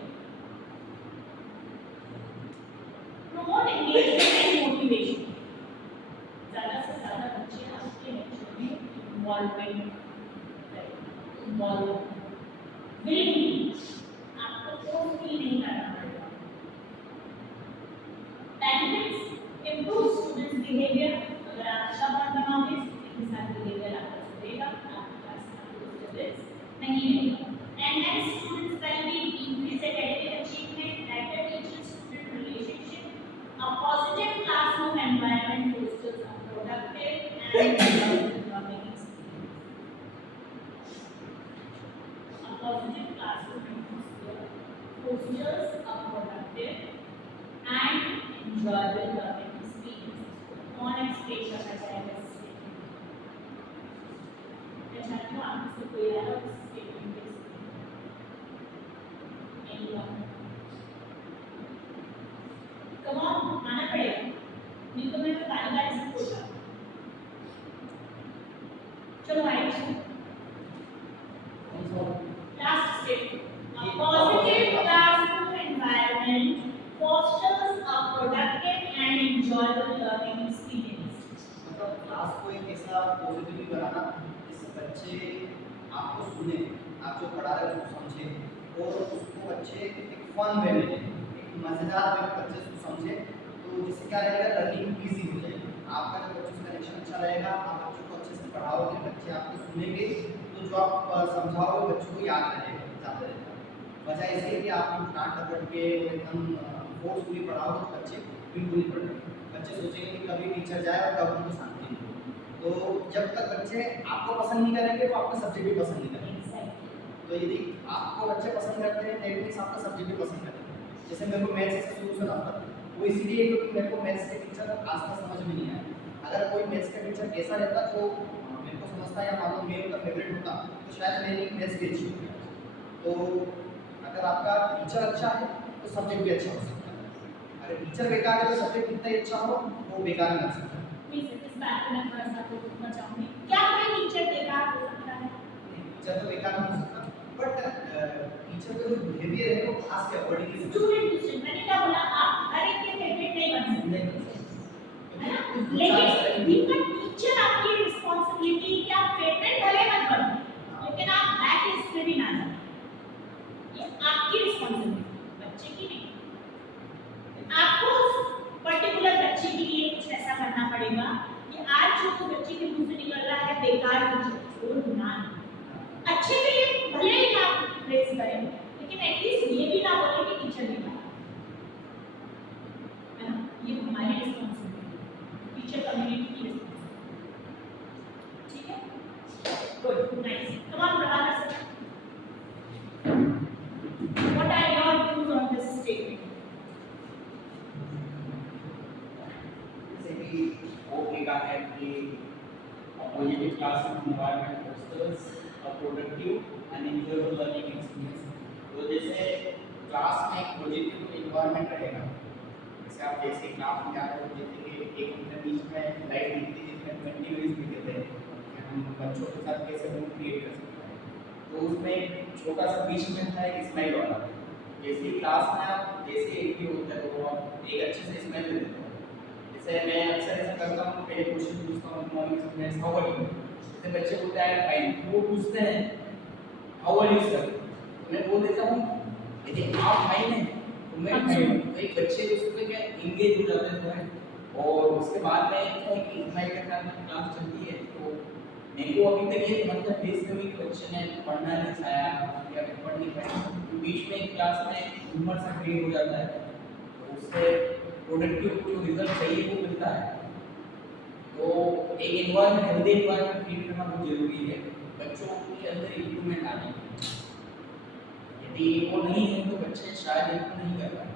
Promote engagement and motivation. ज़्यादा से ज़्यादा बच्चे आपके लेक्चर में इन्वॉल्व विलिंगली, आपको फोर्सफुली नहीं करना पड़ेगा। Benefits improve students behavior. अगर आप अच्छा बनाओगे student के साथ behavior आपका सुधरेगा, आपकी क्लास में disturbance नहीं रहेगा। Enhance students' well-being, increase academic achievement, better teacher-student relationship. A positive classroom environment fosters a productive and productive learning experience. A positive classroom atmosphere fosters a productive and enjoyable learning experience. कौन explain करना चाहेगा इस statement? मैं चाहती हूँ आप से कोई आया उस स्टेटमेंट के एनीवन? कम ऑन, आना पड़ेगा, नहीं तो मैं गाली से बोलता। चलो आइए, last statement. A positive classroom environment fosters a productive and enjoyable learning experience. मतलब क्लास को एक ऐसा पॉजिटिवली बनाना जिससे बच्चे आपको सुने, आप जो पढ़ा रहे हो उसको समझे और उसको बच्चे एक फन वे में, एक मज़ेदार वे में बच्चे उसको समझे, तो जिससे क्या रहेगा, लर्निंग ईजी हो जाएगी। आपका जब बच्चों से कनेक्शन अच्छा रहेगा, आप बच्चों को अच्छे से पढ़ाओगे, बच्चे आपको सुनेंगे, तो जो आप समझाओगे बच्चों को याद रहेगा, ज़्यादा रहेगा। वजह ऐसी है कि आप डांट डपट के एकदम फोर्सफुली पढ़ाओगे तो बच्चे बिल्कुल नहीं पढ़ेंगे। बच्चे सोचेंगे कि कभी टीचर जाए और कब उनको शांति मिले। तो जब तक बच्चे आपको पसंद नहीं करेंगे तो आपका सब्जेक्ट भी पसंद नहीं करेंगे। तो यदि आपको बच्चे पसंद करते हैं दैट मीन्स आपका सब्जेक्ट भी पसंद करते हैं। जैसे मेरे को मैथ्स से शुरू से आता वो इसलिए क्योंकि मेरे को मैथ्स के टीचर आज तक समझ में नहीं आया। अगर कोई मैथ्स का टीचर ऐसा रहता जो मेरे को समझता या मान लो मैं उनका फेवरेट होता तो शायद मेरी मैथ्स भी अच्छी होती। तो अगर आपका टीचर अच्छा है तो सब्जेक्ट भी अच्छा हो सकता है, अगर टीचर बेकार है तो सब्जेक्ट कितना ही अच्छा हो वो बेकार नहीं हो सकता। इस बात में मैं थोड़ा सा आपको पूछना चाहूँगी, क्या कोई टीचर बेकार हो सकता है? टीचर तो बेकार नहीं हो सकता, बट टीचर का जो बिहेवियर है वो क्लास के अकॉर्डिंग स्टूडेंट मैंने क्या बोला, आप हर एक के फेवरेट नहीं बन सकते, है ना? लेकिन टीचर आपकी रिस्पांसिबिलिटी कि आप फेवरेट भले मत बनो लेकिन आप बैक लिस्ट में भी ना जाओ, ये आपकी रिस्पांसिबिलिटी, बच्चे की नहीं। आपको पर्टिकुलर बच्चे के लिए कुछ ऐसा करना पड़ेगा कि आज जो बच्चे के मुंह से निकल रहा है बेकार टीचर छोड़ना, अच्छे के लिए भले ही आप प्रेस करें लेकिन एटलीस्ट ये भी ना बोले कि टीचर बेकार है ना। ये हमारी रिस्पांसिबिलिटी, टीचर कम्युनिटी की रिस्पांसिबिलिटी, ठीक है? Good, nice. Come on Prabhakar sir, what are your views on this statement? वो कहेगा है कि positive classroom environment fosters a productive and enjoyable learning experience. तो जैसे क्लास में एक पॉजिटिव एनवायरनमेंट रहेगा, जैसे आप जैसे क्लास में क्या करते थे कि एक घंटे बीच में लाइट दिखती थी जिसमें 20 मिनट्स दिखे थे कि हम बच्चों के साथ कैसे मूड क्रिएट कर सकते हैं। तो उसमें एक छोटा सा 20 मिनट था एक स्माइल वाला। जैसे क्लास में आप जैसे एक्टिव होते हैं तो आप एक अच्छे से स्माइल दे देते हो। जैसे मैं अक्सर ऐसा करता हूँ, पहले क्वेश्चन पूछता हूँ morning students how are you, जैसे बच्चे बोलते हैं फाइन, वो पूछते हैं हाउ आर यू सर, मैं बोल देता हूँ यदि आप फाइन हैं तो मैं फाइन हूँ। तो एक बच्चे उसमें क्या इंगेज हो जाते हैं तो और उसके बाद में क्या है कि स्माइल के साथ क्लास चलती है। तो मेरे को अभी तक ये मतलब फेस में भी बच्चे ने पढ़ना नहीं चाहा या पढ़ नहीं पाया, तो बीच में क्लास में ह्यूमर सा क्रिएट हो जाता है तो उससे प्रोडक्टिव जो रिजल्ट चाहिए वो मिलता है। तो एक एनवायरनमेंट हेल्दी एनवायरनमेंट क्रिएट करना बहुत जरूरी है बच्चों के अंदर इम्प्रूवमेंट आने के लिए। यदि वो नहीं है तो बच्चे शायद इनको नहीं कर पाए।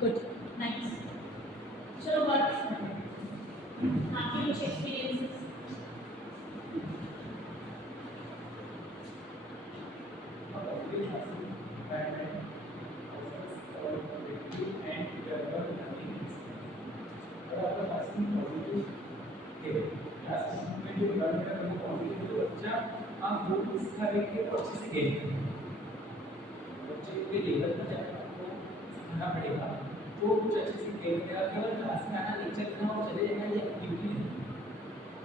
Good, nice. चलो वर्क आपके कुछ एक्सपीरियंसेस। आप जो कुछ सिखा रहे थे वो अच्छे से गेन करें। बच्चे के लेवल पर जाकर आपको सिखाना पड़ेगा तो कुछ अच्छे से गेन करेगा। केवल क्लास में आना लेक्चर करना और चले जाना ये एक्टिविटी नहीं।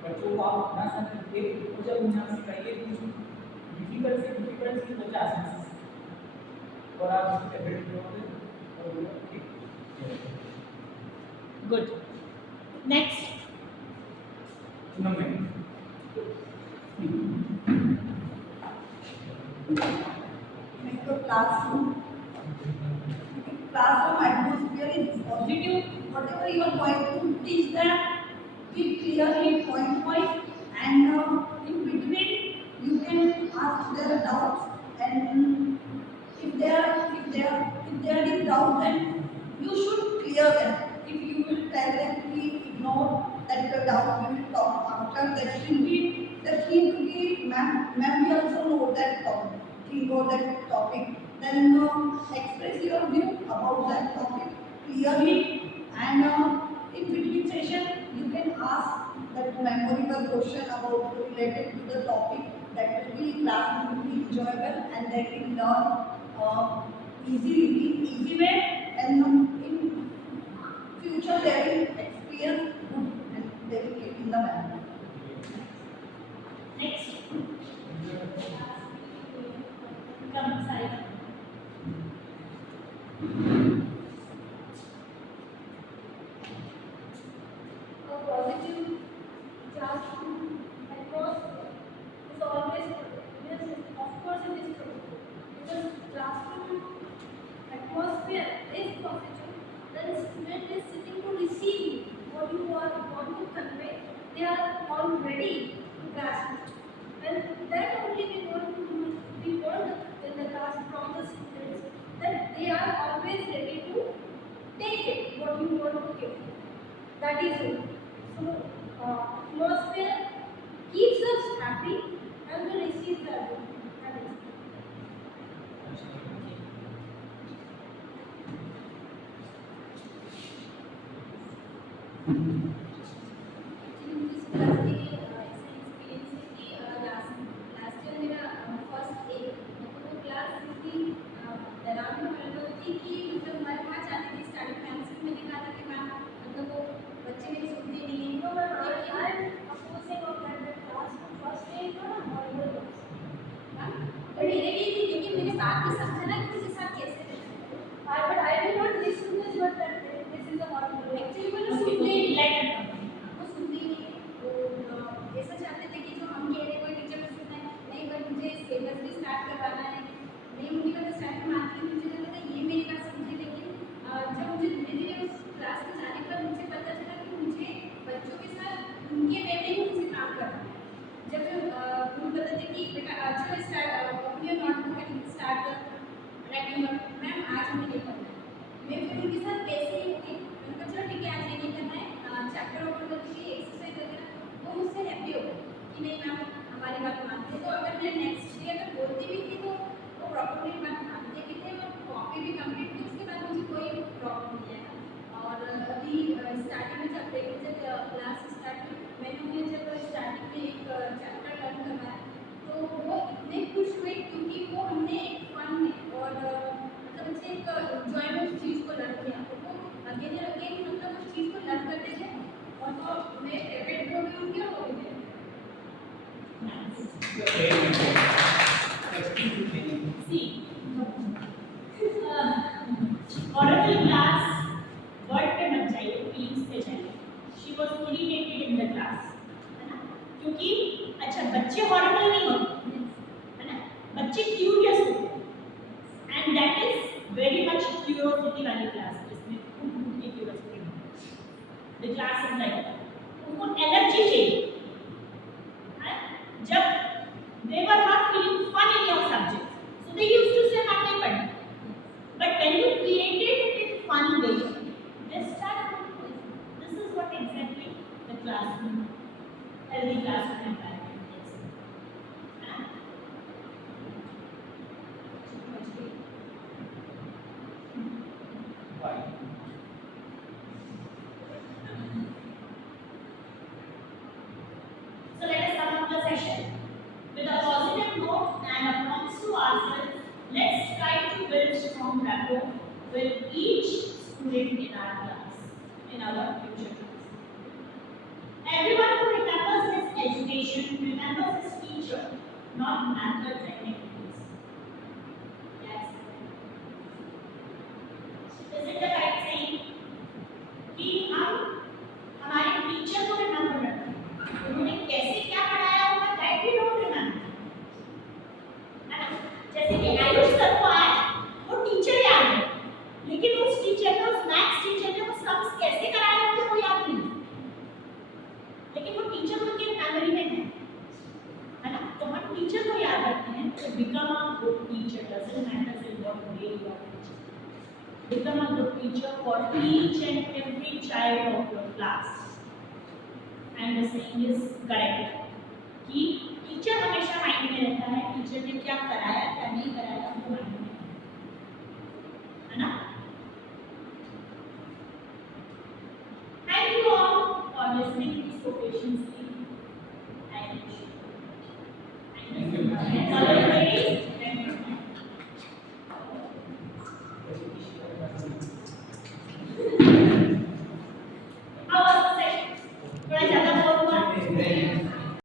बच्चों को आप अपना साथ रखिए और जब उन्हें आप सिखाइए कुछ डिफिकल्ट से बच्चा आसानी से सीखे और आप उसकी फेवरेट होंगे और वो ठीक। Good, next. Tournament classroom atmosphere is positive. Whatever you are going to teach them, keep clearly point wise, and in between you can ask their doubts, and if there is doubt, then you should clear them. If you will tell them to ignore that the doubt, we will talk after. That should be the thing to be, ma'am. We also know that topic. Think about that topic. Then express your view about that topic clearly, and in between session you can ask that memorable question about related to the topic. That will be class will be enjoyable, and they will learn easy way, and in future they will experience good and they will keep in the memory. Next. Come, Sai. A positive classroom atmosphere is always yes, of course it is true, because classroom atmosphere is positive. Then student is sitting to receive what you want to convey. They are all ready to grasp it, and that only we want to do. We want in the class from the students that they are always ready to take it what you want to give. That is it. So, atmosphere keeps us happy and we receive that. That is it. But I will not listen to what that this is a horrible. Actually, when you उसकी सुनते पूरी line वो सुनते ही नहीं वो ऐसा चाहते थे कि जो हम कह रहे कोई टीचर को सुनना है नहीं, पर मुझे सिलेबस भी स्टार्ट करवाना है नहीं, मुझे पता स्टार्ट में आती मुझे लगा था ये मेरी बात समझे, लेकिन जब मुझे धीरे धीरे उस क्लास में जाने पर मुझे पता चला कि मुझे बच्चों के साथ उनके वे में ही मुझे काम करना है। जब मुझे पता था कि बेटा अच्छा स्टार्ट अपनी notebook and start writing, ma'am आज हमें ये करना है, मैं फिर उनके साथ वैसे ही होती उनका चलो ठीक है आज ये नहीं करना है, चैप्टर ओपन करके एक्सरसाइज वगैरह, वो मुझसे हैप्पी हो गए कि नहीं मैम हमारी बात मानते हैं। तो अगर मैं नेक्स्ट डे अगर बोलती भी थी तो वो प्रॉपरली बात मानते भी थे और कॉपी भी कंप्लीट थी, उसके बाद मुझे कोई and a promise to ourselves, let's try to build strong rapport with each student in our class, in our future class. Everyone who remembers his education remembers his teacher, not methods and techniques. Yes. Is it the right saying? कि हम हमारे teacher को remember रखते हैं, उन्होंने कैसे क्या पढ़ाया होगा दैट वी डोंट रिमेंबर, है ना? जैसे कि आयुष सर को आज वो टीचर याद है, लेकिन उस टीचर ने, उस मैथ्स टीचर ने वो सम्स कैसे कराए होंगे वो याद नहीं, लेकिन वो टीचर उनके मेमोरी में है ना? तो हम टीचर को याद रखते हैं तो become a good teacher, doesn't matter in what way you are teaching, become a good teacher for each and every child of your class. And the saying is correct कि टीचर हमेशा mind में रहता है, teacher ने क्या कराया क्या नहीं कराया वो माइंड में है ना? Thank you all for listening to so patiently. Thank you. Thank you.